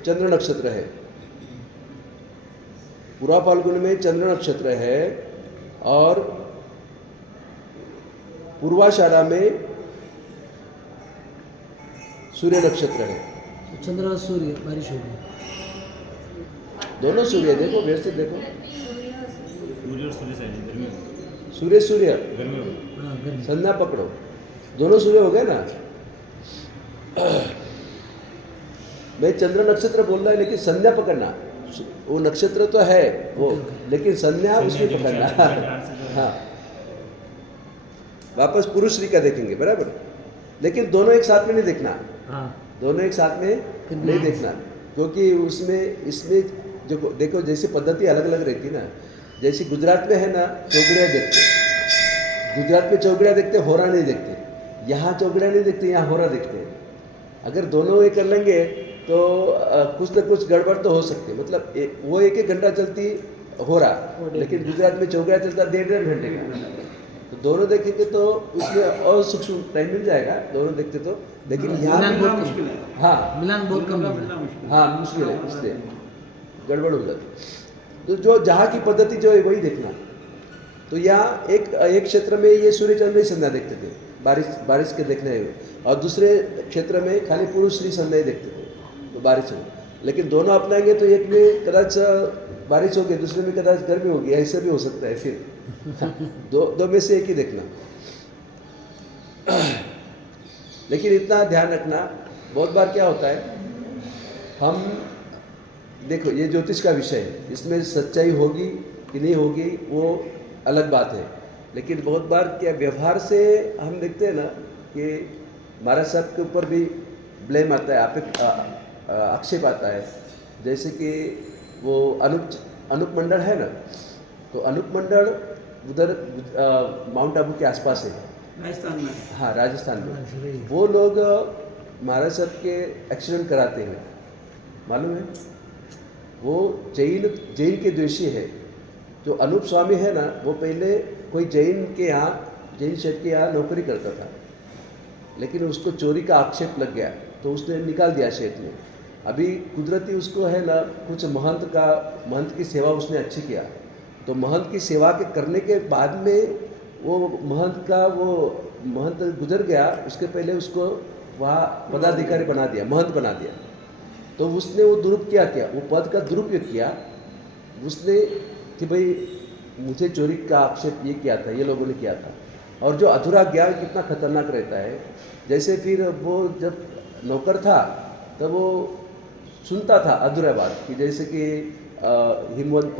चंद्र नक्षत्र है, पूर्वा फाल्गुन में चंद्र नक्षत्र है, और पूर्वाषाढ़ा में सूर्य नक्षत्र है. तो चंद्र और सूर्य बारिश होगी। दोनों सूर्य देखो, व्यवस्थित देखो, સૂર્ય और सूर्य साइड गर्मी सूर्य गर्मी होगी. हाँ, गर्मी। संज्ञा पकड़ो, दोनों सूर्य हो गए ना. मैं चंद्र नक्षत्र बोल रहा है, लेकिन संज्ञा पकड़ना, वो नक्षत्र तो है वो, लेकिन संज्ञा उसकी पकड़ना। हाँ, वापस पुरुष श्री का देखेंगे बराबर, लेकिन दोनों एक साथ में नहीं देखना, हाँ दोनों एक साथ में नहीं देखना, क्योंकि उसमें इसमें जो देखो जैसे पद्धति अलग अलग रहती ना, जैसे गुजरात में है ना चौगड़िया देखते, गुजरात में चौगड़िया देखते, होरा नहीं देखते, यहाँ चौगड़िया नहीं देखते, यहाँ होरा देखते हैं। अगर दोनों ये कर लेंगे तो कुछ ना कुछ गड़बड़ तो हो सकती है, मतलब वो एक एक घंटा चलती होरा, लेकिन गुजरात में चौगड़िया चलता 1.5 घंटे का। तो दोनों देखेंगे तो उसमें और सूक्ष्म टाइम मिल जाएगा दोनों देखते तो, लेकिन यहाँ मिलान पे बहुत मुश्किल है। हाँ मिलान बहुत कम है। मुश्किल हाँ मुश्किल है, इसलिए गड़बड़ हो जाती। तो जो जहाँ की पद्धति जो है वही देखना। तो यहाँ एक क्षेत्र में ये सूर्य चंद्र ही संध्या देखते थे, बारिश के देखने हुए, और दूसरे क्षेत्र में खाली पुरुष श्री संध्या ही देखते थे, तो बारिश हो। लेकिन दोनों अपनाएंगे तो एक में कदाच बारिश होगी, दूसरे में कदाच गर्मी होगी, ऐसे भी हो सकता है। फिर दो में से एक ही देखना। लेकिन इतना ध्यान रखना, बहुत बार क्या होता है, हम देखो ये ज्योतिष का विषय है, इसमें सच्चाई होगी कि नहीं होगी वो अलग बात है, लेकिन बहुत बार क्या व्यवहार से हम देखते हैं ना कि महाराज साहब के ऊपर भी ब्लेम आता है, आक्षेप आता है। जैसे कि वो अनूप मंडल है ना, तो अनूप मंडल उधर माउंट आबू के आसपास है, राजस्थान में। हाँ राजस्थान में। वो लोग महाराज साहब के एक्सीडेंट कराते हैं, मालूम है? वो जैन के द्वेषी है। जो अनूप स्वामी है ना, वो पहले कोई जैन शेठ के यहाँ नौकरी करता था, लेकिन उसको चोरी का आक्षेप लग गया तो उसने निकाल दिया शेठ ने। अभी कुदरती उसको है ना, कुछ महंत की सेवा उसने अच्छी किया, तो महंत की सेवा के करने के बाद में वो महंत गुजर गया, उसके पहले उसको वहाँ पदाधिकारी बना दिया, महंत बना दिया। तो उसने वो दुरुपयोग किया, वो पद का दुरुपयोग किया उसने कि भाई मुझे चोरी का आक्षेप ये किया था, ये लोगों ने किया था। और जो अधूरा ज्ञान कितना खतरनाक रहता है, जैसे फिर वो जब नौकर था तब वो सुनता था अधूरा बात, कि जैसे कि हिमवंत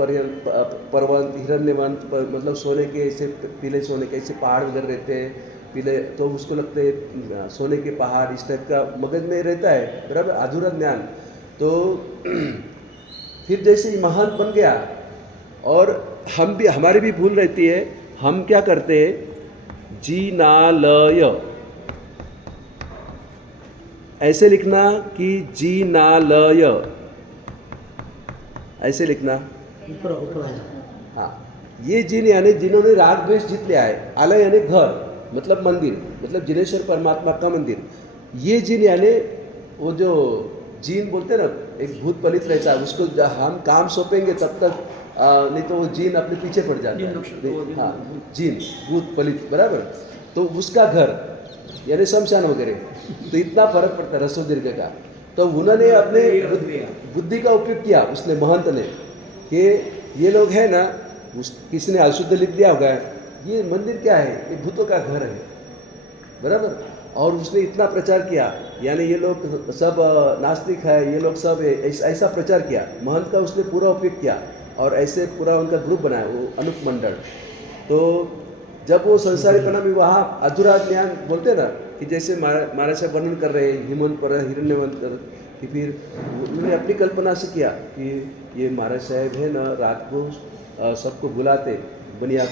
पर्वत हिरण्यवंत, मतलब सोने के ऐसे पीले सोने के ऐसे पहाड़ उधर रहते हैं पीले, तो उसको लगते हैं सोने के पहाड़, इस टाइप का मगज में रहता है, बराबर अधूरा ज्ञान। तो फिर जैसे ही महान बन गया, और हमारी भी भूल रहती है, हम क्या करते हैं, जिनालय ऐसे लिखना कि जिनालय ऐसे लिखना, ऊपर हाँ। ये जिन यानी जिन्होंने राग द्वेष जीत लिया है, आलय यानी घर, मतलब मंदिर, मतलब जिनेश्वर परमात्मा का मंदिर। ये जिन यानी वो जो जीन बोलते हैं ना, एक भूत पलित रहता है, उसको हम काम सौंपेंगे तब तक नहीं तो वो जीन अपने पीछे पड़ जाता है। हाँ, जीन भूत पलित, बराबर। तो उसका घर यानी शमशान वगैरह। तो इतना फर्क पड़ता है रसो दीर्घ का। तो उन्होंने अपने बुद्धि का उपयोग किया, उसने महंत ने, कि ये लोग है ना, किसी ने अशुद्ध लिख दिया होगा, ये मंदिर क्या है, ये भूतों का घर है, बराबर। और उसने इतना प्रचार किया, यानी ये लोग सब नास्तिक है, ये लोग सब ऐसा प्रचार किया, महंत का उसने पूरा उपयोग किया, और ऐसे पूरा उनका ग्रुप बनाया, वो अनूप मंडल। तो जब वो संसारीपना में वहाँ अधूरा ज्ञान बोलते ना, कि जैसे महाराज साहब वर्णन कर रहे हैं हिमवंत पर हिरण्यवंत, कि फिर उन्होंने अपनी कल्पना से किया कि ये महाराज साहब है ना, रात को सबको बुलाते, बनिया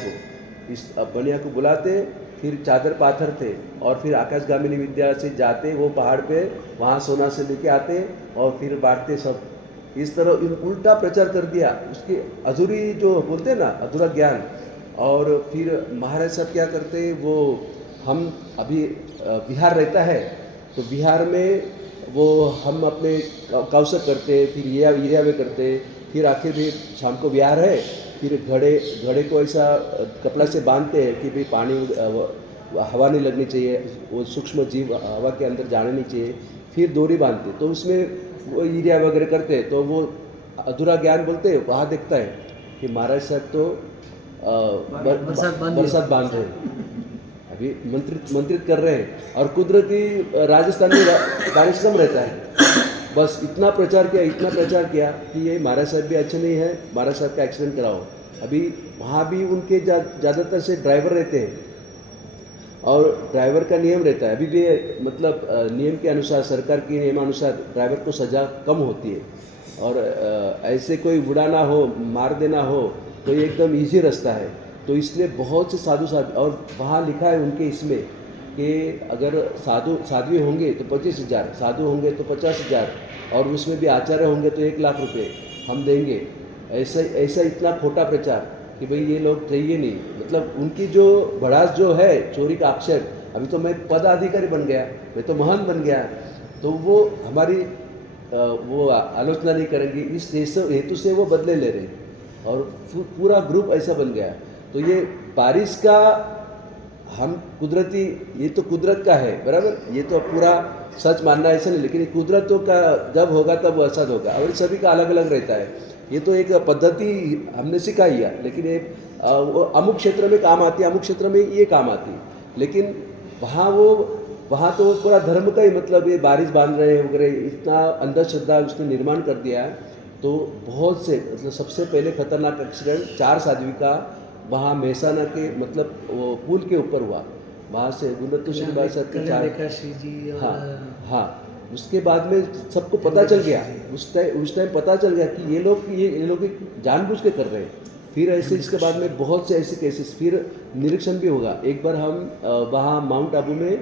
को बुलाते, फिर चादर पाथरते, और फिर आकाशगामिनी विद्या से जाते वो पहाड़ पे, वहाँ सोना से लेके आते और फिर बांटते सब। इस तरह उल्टा प्रचार कर दिया, उसकी अधूरी जो बोलते हैं ना, अधूरा ज्ञान। और फिर महाराज साहब क्या करते, वो हम अभी बिहार रहता है, तो बिहार में वो हम अपने कौशक करते, फिर एरिया में करते, फिर आखिर में शाम को बिहार है, फिर घड़े को ऐसा कपड़ा से बांधते हैं कि भाई पानी हवा नहीं लगनी चाहिए, वो सूक्ष्म जीव हवा के अंदर जाने नहीं चाहिए, फिर डोरी बांधते, तो उसमें वो एरिया वगैरह करते। तो वो अधूरा ज्ञान बोलते हैं, वहाँ देखता है कि महाराज साहब तो बरसात बांध रहे हैं, अभी मंत्रित कर रहे हैं। और कुदरती राजस्थान में बारिश कम रहता है, बस इतना प्रचार किया कि ये महाराज साहब भी अच्छे नहीं है, महाराज साहब का एक्सीडेंट कराओ। अभी वहाँ भी उनके ज़्यादातर से ड्राइवर रहते हैं और ड्राइवर का नियम रहता है, अभी भी मतलब नियम के अनुसार, सरकार के नियमानुसार ड्राइवर को सज़ा कम होती है। और ऐसे कोई उड़ाना हो, मार देना हो तो ये एकदम ईजी रास्ता है। तो इसलिए बहुत से साधु और वहाँ लिखा है उनके इसमें कि अगर साध्वी होंगे तो 25,000, साधु होंगे तो 50,000 और उसमें भी आचार्य होंगे तो 1,00,000 रुपये हम देंगे। ऐसा इतना खोटा प्रचार कि भाई ये लोग चाहिए नहीं। मतलब उनकी जो भड़ास जो है, चोरी का अक्षर, अभी तो मैं पदाधिकारी बन गया, मैं तो महंत बन गया, तो वो हमारी वो आलोचना नहीं करेंगे, इस हेतु से वो बदले ले रहे हैं और पूरा ग्रुप ऐसा बन गया। तो ये बारिश का हम कुदरती, ये तो कुदरत का है बराबर, ये तो पूरा सच मानना ऐसा नहीं, लेकिन ये कुदरतों का जब होगा तब वो असद होगा और सभी का अलग अलग रहता है। ये तो एक पद्धति हमने सिखाई है, लेकिन ये अमुक क्षेत्र में काम आती है, अमुक क्षेत्र में ये काम आती है, लेकिन वहाँ तो पूरा धर्म का ही मतलब ये बारिश बांध रहे हैं वगैरह, इतना अंधश्रद्धा उसने निर्माण कर दिया है। तो बहुत से मतलब सबसे पहले खतरनाक एक्सीडेंट 4 साध्वी का वहाँ मेहसाना के मतलब वो पुल के ऊपर हुआ, वहाँ से गुणत्व सिंह भाई साहब के 4। हाँ, उसके बाद में सबको पता चल गया, उस टाइम पता चल गया कि ये लोग जानबूझ के कर रहे हैं। फिर ऐसे इसके बाद में बहुत से ऐसे केसेस, फिर निरीक्षण भी होगा। एक बार हम वहाँ माउंट आबू में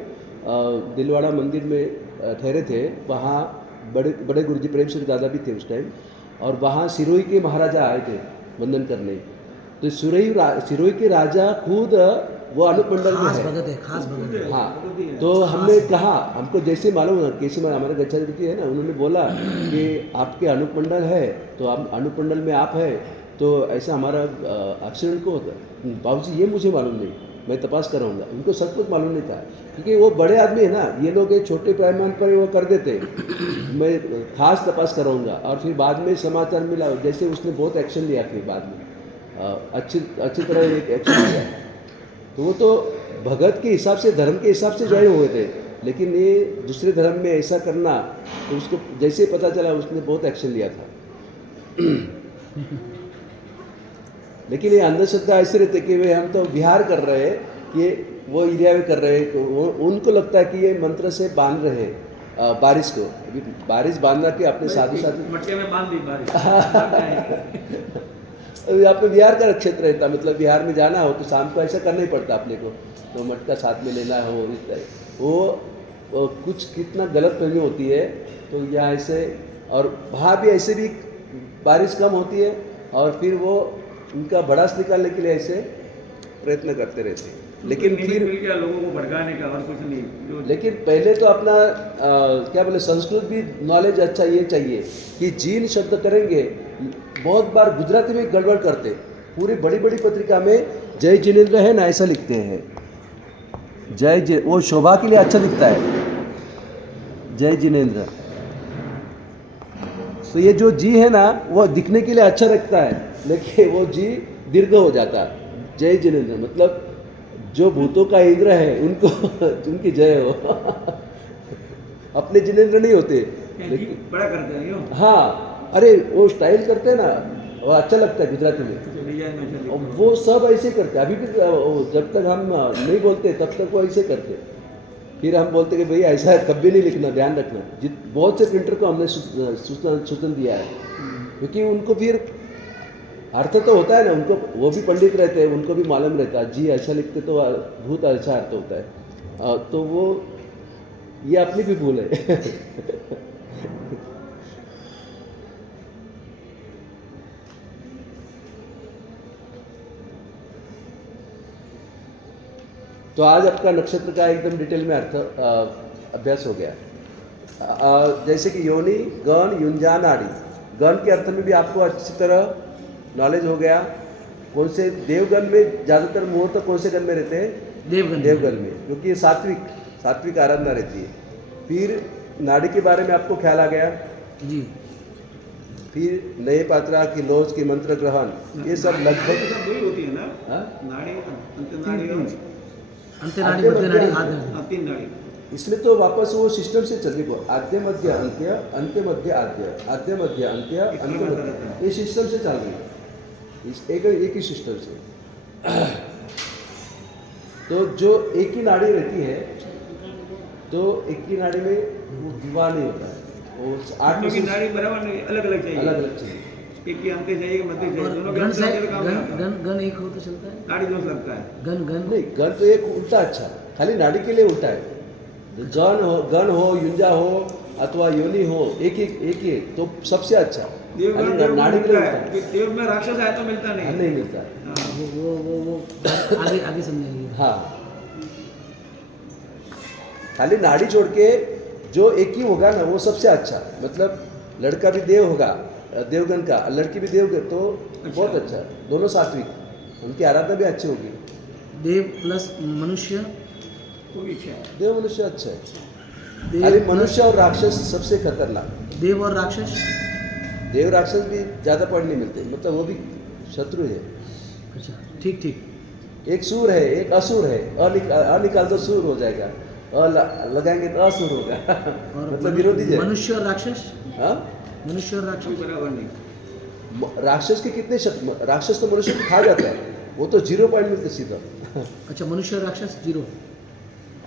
दिलवाड़ा मंदिर में ठहरे थे, वहाँ बड़े गुरुजी प्रेम सिंह दादा भी थे उस टाइम, और वहाँ सिरोही के महाराजा आए थे वंदन करने। तो सिरोही के राजा खुद वो अनुपमंडल में है, खास भगत है। हाँ, तो हमने कहा, हमको जैसे मालूम कैसे हमारे गच्छारी जी है ना, उन्होंने बोला कि आपके अनुपमंडल है, तो आप अनुपमंडल में आप है, तो ऐसा हमारा एक्सीडेंट को होता है। बाबूजी ये मुझे मालूम नहीं, मैं तपास कराऊंगा। उनको सब कुछ मालूम नहीं था, क्योंकि वो बड़े आदमी है ना, ये लोग एक छोटे पैमाने पर वो कर देते, मैं खास तपास कराऊंगा। और फिर बाद में समाचार मिला, जैसे उसने बहुत एक्शन लिया, फिर बाद में अच्छी तरह एक एक्शन लिया। तो वो तो भगत के हिसाब से, धर्म के हिसाब से ज्वाइन हुए थे, लेकिन ये दूसरे धर्म में ऐसा करना, तो उसको जैसे पता चला उसने बहुत एक्शन लिया था। लेकिन ये अंधश्रद्धा ऐसे रहते कि वे हम तो विहार कर रहे हैं, ये वो एरिया में कर रहे हैं, तो उनको लगता है कि ये मंत्र से बांध रहे हैं बारिश को। अभी बारिश बांधना कि अपने साधु मटके में बांध दी बारिश। अभी आप बिहार का क्षेत्र रहता, मतलब बिहार में जाना हो तो शाम को ऐसा करना ही पड़ता अपने को, तो मटका साथ में लेना हो, इस तरह वो कुछ कितना गलत फहमी होती है। तो यहाँ ऐसे, और वहाँ भी ऐसे भी बारिश कम होती है और फिर वो उनका भड़ास निकालने के लिए ऐसे प्रयत्न करते रहते हैं। लेकिन फिर मिल गया लोगों को भड़काने का और कुछ नहीं। लेकिन पहले तो अपना क्या बोले, संस्कृत भी नॉलेज अच्छा ये चाहिए कि जीन शब्द करेंगे। बहुत बार गुजराती में गड़बड़ करते, पूरी बड़ी बड़ी पत्रिका में जय जिनेंद्र है ना, ऐसा लिखते हैं, वो शोभा के लिए अच्छा दिखता है, जय जिनेंद्र। तो ये जो जी है ना, वो दिखने के लिए अच्छा लगता है, लेकिन वो जी दीर्घ हो जाता है। जय जिनेंद्र मतलब जो भूतों का इंद्र है उनको उनकी जय हो। अपने जिनेंद्र नहीं होते, लेकिन बड़ा करते हैं यूँ। हाँ, अरे वो स्टाइल करते हैं ना, वो अच्छा लगता है गुजराती में, और वो सब ऐसे करते हैं। अभी भी जब तक हम नहीं बोलते तब तक वो ऐसे करते। फिर हम बोलते कि भैया ऐसा कभी नहीं लिखना, ध्यान रखना। बहुत से प्रिंटर को हमने सूचना दिया है, क्योंकि उनको फिर अर्थ तो होता है ना, उनको वो भी पंडित रहते हैं, उनको भी मालूम रहता है जी ऐसा लिखते तो बहुत अच्छा अर्थ होता है। तो वो ये अपनी भी भूल है। तो आज आपका नक्षत्र का एकदम डिटेल में अर्थ अभ्यास हो गया। जैसे कि योनि, गण, युंजान, आदि। गण के अर्थ में भी आपको अच्छी तरह नॉलेज हो गया। कौन से देवगण में ज़्यादातर मुहूर्त कौन से गण में रहते हैं? देवगण में, क्योंकि ये सात्विक आराधना रहती है। फिर नाड़ी के बारे में आपको ख्याल आ गया जी। फिर नए पात्रा की लोज की मंत्र ग्रहण, ये सब लगभग सब वही होती है ना। हाँ? नाड़ी, अंतनाड़ी, अंतनाड़ी, मध्यनाड़ी, आद्य। तीन नाड़ी। इसलिए तो वापस वो सिस्टम से चल देखो, आद्य मध्य अंत्य, अंत्य मध्य आद्य, आद्य मध्य अंत्य, अंत्य मध्य, ये सिस्टम से चल रही है, एक ही सिस्टम से। तो जो एक ही नाड़ी रहती है, तो एक ही नाड़ी में विवाह नहीं होता है, वो 8 दोनों की नाड़ी बराबर नहीं, अलग अलग चाहिए। अलग अलग चाहिए। एक की अंत्य चाहिए, एक मध्य चाहिए, और दोनों के गण अंत्य से अंत्य काम नहीं होता। गण एक हो तो चलता है, नाड़ी दोष लगता है। गण गण नहीं, गण तो एक उल्टा अच्छा, खाली नाड़ी के लिए उल्टा है। गण हो युंजा हो अथवा योनि हो, एक ही तो सबसे अच्छा। देवगण खाली देव नाड़ी के मिलता लिए उल्टा है, है। कि देव में राक्षस आया तो मिलता नहीं। नहीं मिलता। हाँ। वो आगे आगे समझाइए। हाँ, खाली नाड़ी छोड़ के जो एक ही होगा ना वो सबसे अच्छा, मतलब लड़का भी देव होगा, देवगण का, लड़की भी देव, तो बहुत अच्छा, दोनों सात्विक, उनकी आराधना भी अच्छी होगी। देव प्लस मनुष्य, वो भी अच्छा है। देव मनुष्य अच्छा है, खाली मनुष्य और राक्षस सबसे खतरनाक। देव और राक्षस, देव राक्षस भी ज्यादा पढ़ नहीं मिलते, मतलब वो भी शत्रु है। अच्छा ठीक ठीक। एक सूर है, एक असुर है, अनिकाल तो सूर हो जाएगा, लगाएंगे तो असुर होगा। और मतलब विरोधी है। मनुष्य और राक्षस, हाँ, मनुष्य और कोई राक्षस, बराबर नहीं। राक्षस के कितने राक्षस तो मनुष्य को खा जाता है, वो तो 0 पॉइंट मिलते सीधा। अच्छा मनुष्य और राक्षस 0।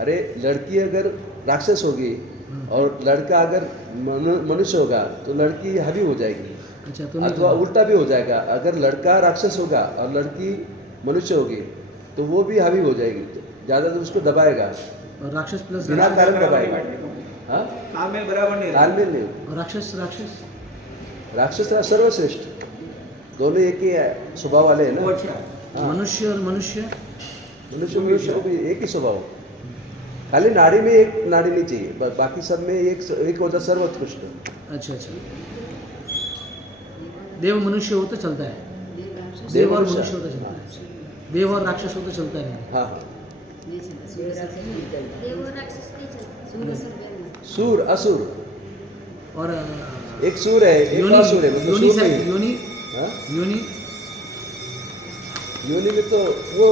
अरे लड़की अगर राक्षस होगी और लड़का अगर मनुष्य होगा तो लड़की हावी हो जाएगी, अच्छा तो अथवा उल्टा भी हो जाएगा। अगर लड़का राक्षस होगा और लड़की मनुष्य होगी तो वो भी हावी हो जाएगी, तो ज्यादा तो उसको दबाएगा, और राक्षस प्लस बिना कारण बराबर दबाएगा। नहीं बैठेगा। हाँ, तालमेल बराबर नहीं रहता। तालमेल नहीं। और राक्षस राक्षस सर्वश्रेष्ठ, दोनों एक ही स्वभाव वाले हैं वो ना। अच्छा है। हाँ, मनुष्य और मनुष्य, मनुष्य को भी एक ही स्वभाव, खाली नाड़ी में एक नाड़ी नहीं चाहिए, बाकी सब में एक होता सर्वोत्कृष्ट। अच्छा अच्छा। देव मनुष्य हो तो चलता है, देव देव और मनुष्य। मनुष्य हो तो चलता है, देव और राक्षस हो तो चलता नहीं। हाँ हाँ, राक्षस सूर असुर, और एक सूर है एक योनि, असुर है, मतलब योनि सूर से नहीं है। योनि, हाँ? योनि योनि में तो वो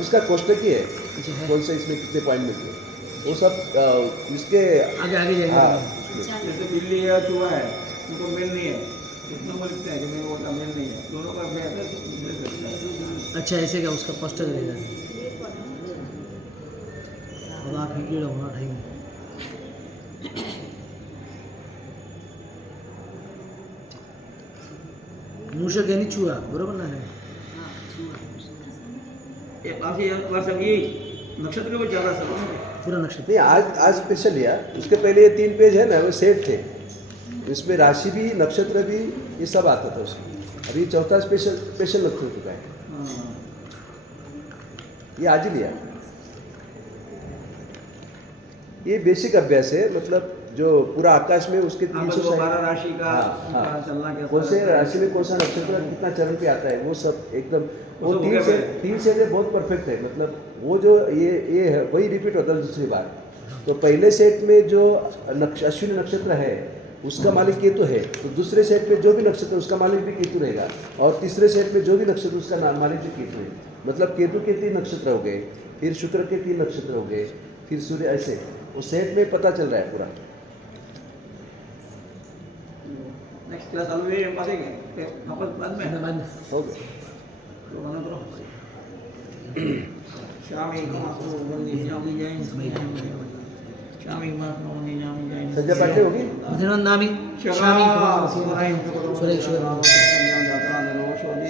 उसका कोष्टक ही है, अच्छा है, कौन सा इसमें कितने पॉइंट मिलते हैं वो सब इसके। आगे आगे जाएंगे। हाँ, जैसे बिल्ली है या चूहा है, उनको मेल नहीं है, इतना वो लिखते हैं कि मेरे को उनका मेल नहीं है, दोनों का मेल है तो मेल करता है। अच्छा ऐसे क्या उसका स्पष्ट रहेगा। अब आप ही कीड़ा होना ठाएंगे। मूषक यानी चूहा, बरोबर ना है। ये बाकी वर्ष अभी नक्षत्र को ज़्यादा सब पूरा नक्षत्र। नहीं आज स्पेशल लिया, उसके पहले ये 3 पेज है ना वो सेट थे, इसमें राशि भी नक्षत्र भी ये सब आता था उसमें। अभी चौथा स्पेशल नक्षत्र का है, ये आज ही लिया। ये बेसिक अभ्यास है, मतलब जो पूरा आकाश में उसके 360 12 राशि का हाँ, हाँ। उनका चलना कैसा कौन से रहता है। राशि में कौन सा नक्षत्र कितना चरण पे आता है वो सब एकदम, वो वो तो हो गया फिर। 3 सेट बहुत परफेक्ट है, मतलब वो जो ये है वही रिपीट होता है दूसरी बार। तो पहले सेट में जो अश्विनी नक्षत्र है उसका मालिक केतु है, तो दूसरे सेट में जो भी नक्षत्र उसका मालिक भी केतु रहेगा, और तीसरे सेट में जो भी नक्षत्र उसका मालिक भी केतु है। मतलब केतु के 3 नक्षत्र हो गए, फिर शुक्र के 3 नक्षत्र हो गए, फिर सूर्य, ऐसे वो सेट में पता चल रहा है पूरा। नेक्स्ट क्लास चालू है पासेंगे फिर वापस बाद में बाद में हो गया। तो बना करो शामी मासो बंदी जामी जाइन शामी मासो बंदी जामी जाइन संजय पाठे होगी। धनवंदामि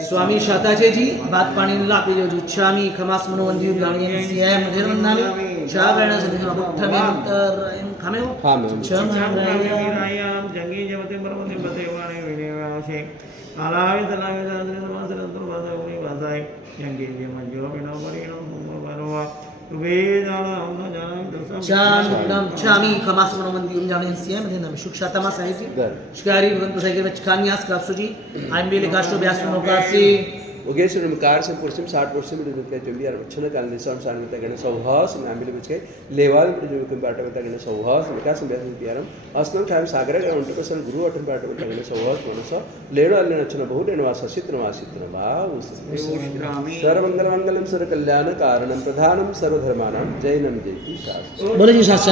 स्वामी शाताचे जी बात पाणी लापी जो जी स्वामी खमास मनोवंदी गाणी सीएम धनवंदामि चावरण से पुठ्ठमेंतर खामे हो हाँ मैम। रायाम जंगी जमते परमते बतेवाने विनेवाशे आलावे तलावे सासरे समासरे अंतर भाषा उनी भाषाएं जंगी जम जो बिना परिणम परवा वेदान हम जान दर्शन चाम चामी खमास मनोवंदी गाणी सीएम धनम शुक्षातमा साहिजी घर शिकारी भगवंत साहिब में कान्यास क्रासुजी आंबेले गाष्टो व्यास मनोकासी उगेश्वर कार से पुरुषम 60% में जो जंबी आरक्षण कालने सम सान्वित गण सौहास नामिले बिचके लेवाल जो के बाटा में गण सौहास विकास में बियारम अस्मन टाइम सागर का उनके पसन गुरु अठन बाटा में गण सौहास मनस लेणो अल्ले नचन बहु लेणवास सित्रवासित्र भाव सर्वमंगल मंगलम सर्व कल्याण कारणम प्रधानम सर्वधर्मानां जैनम जयति शास्त्र। बोले जी शास्त्र।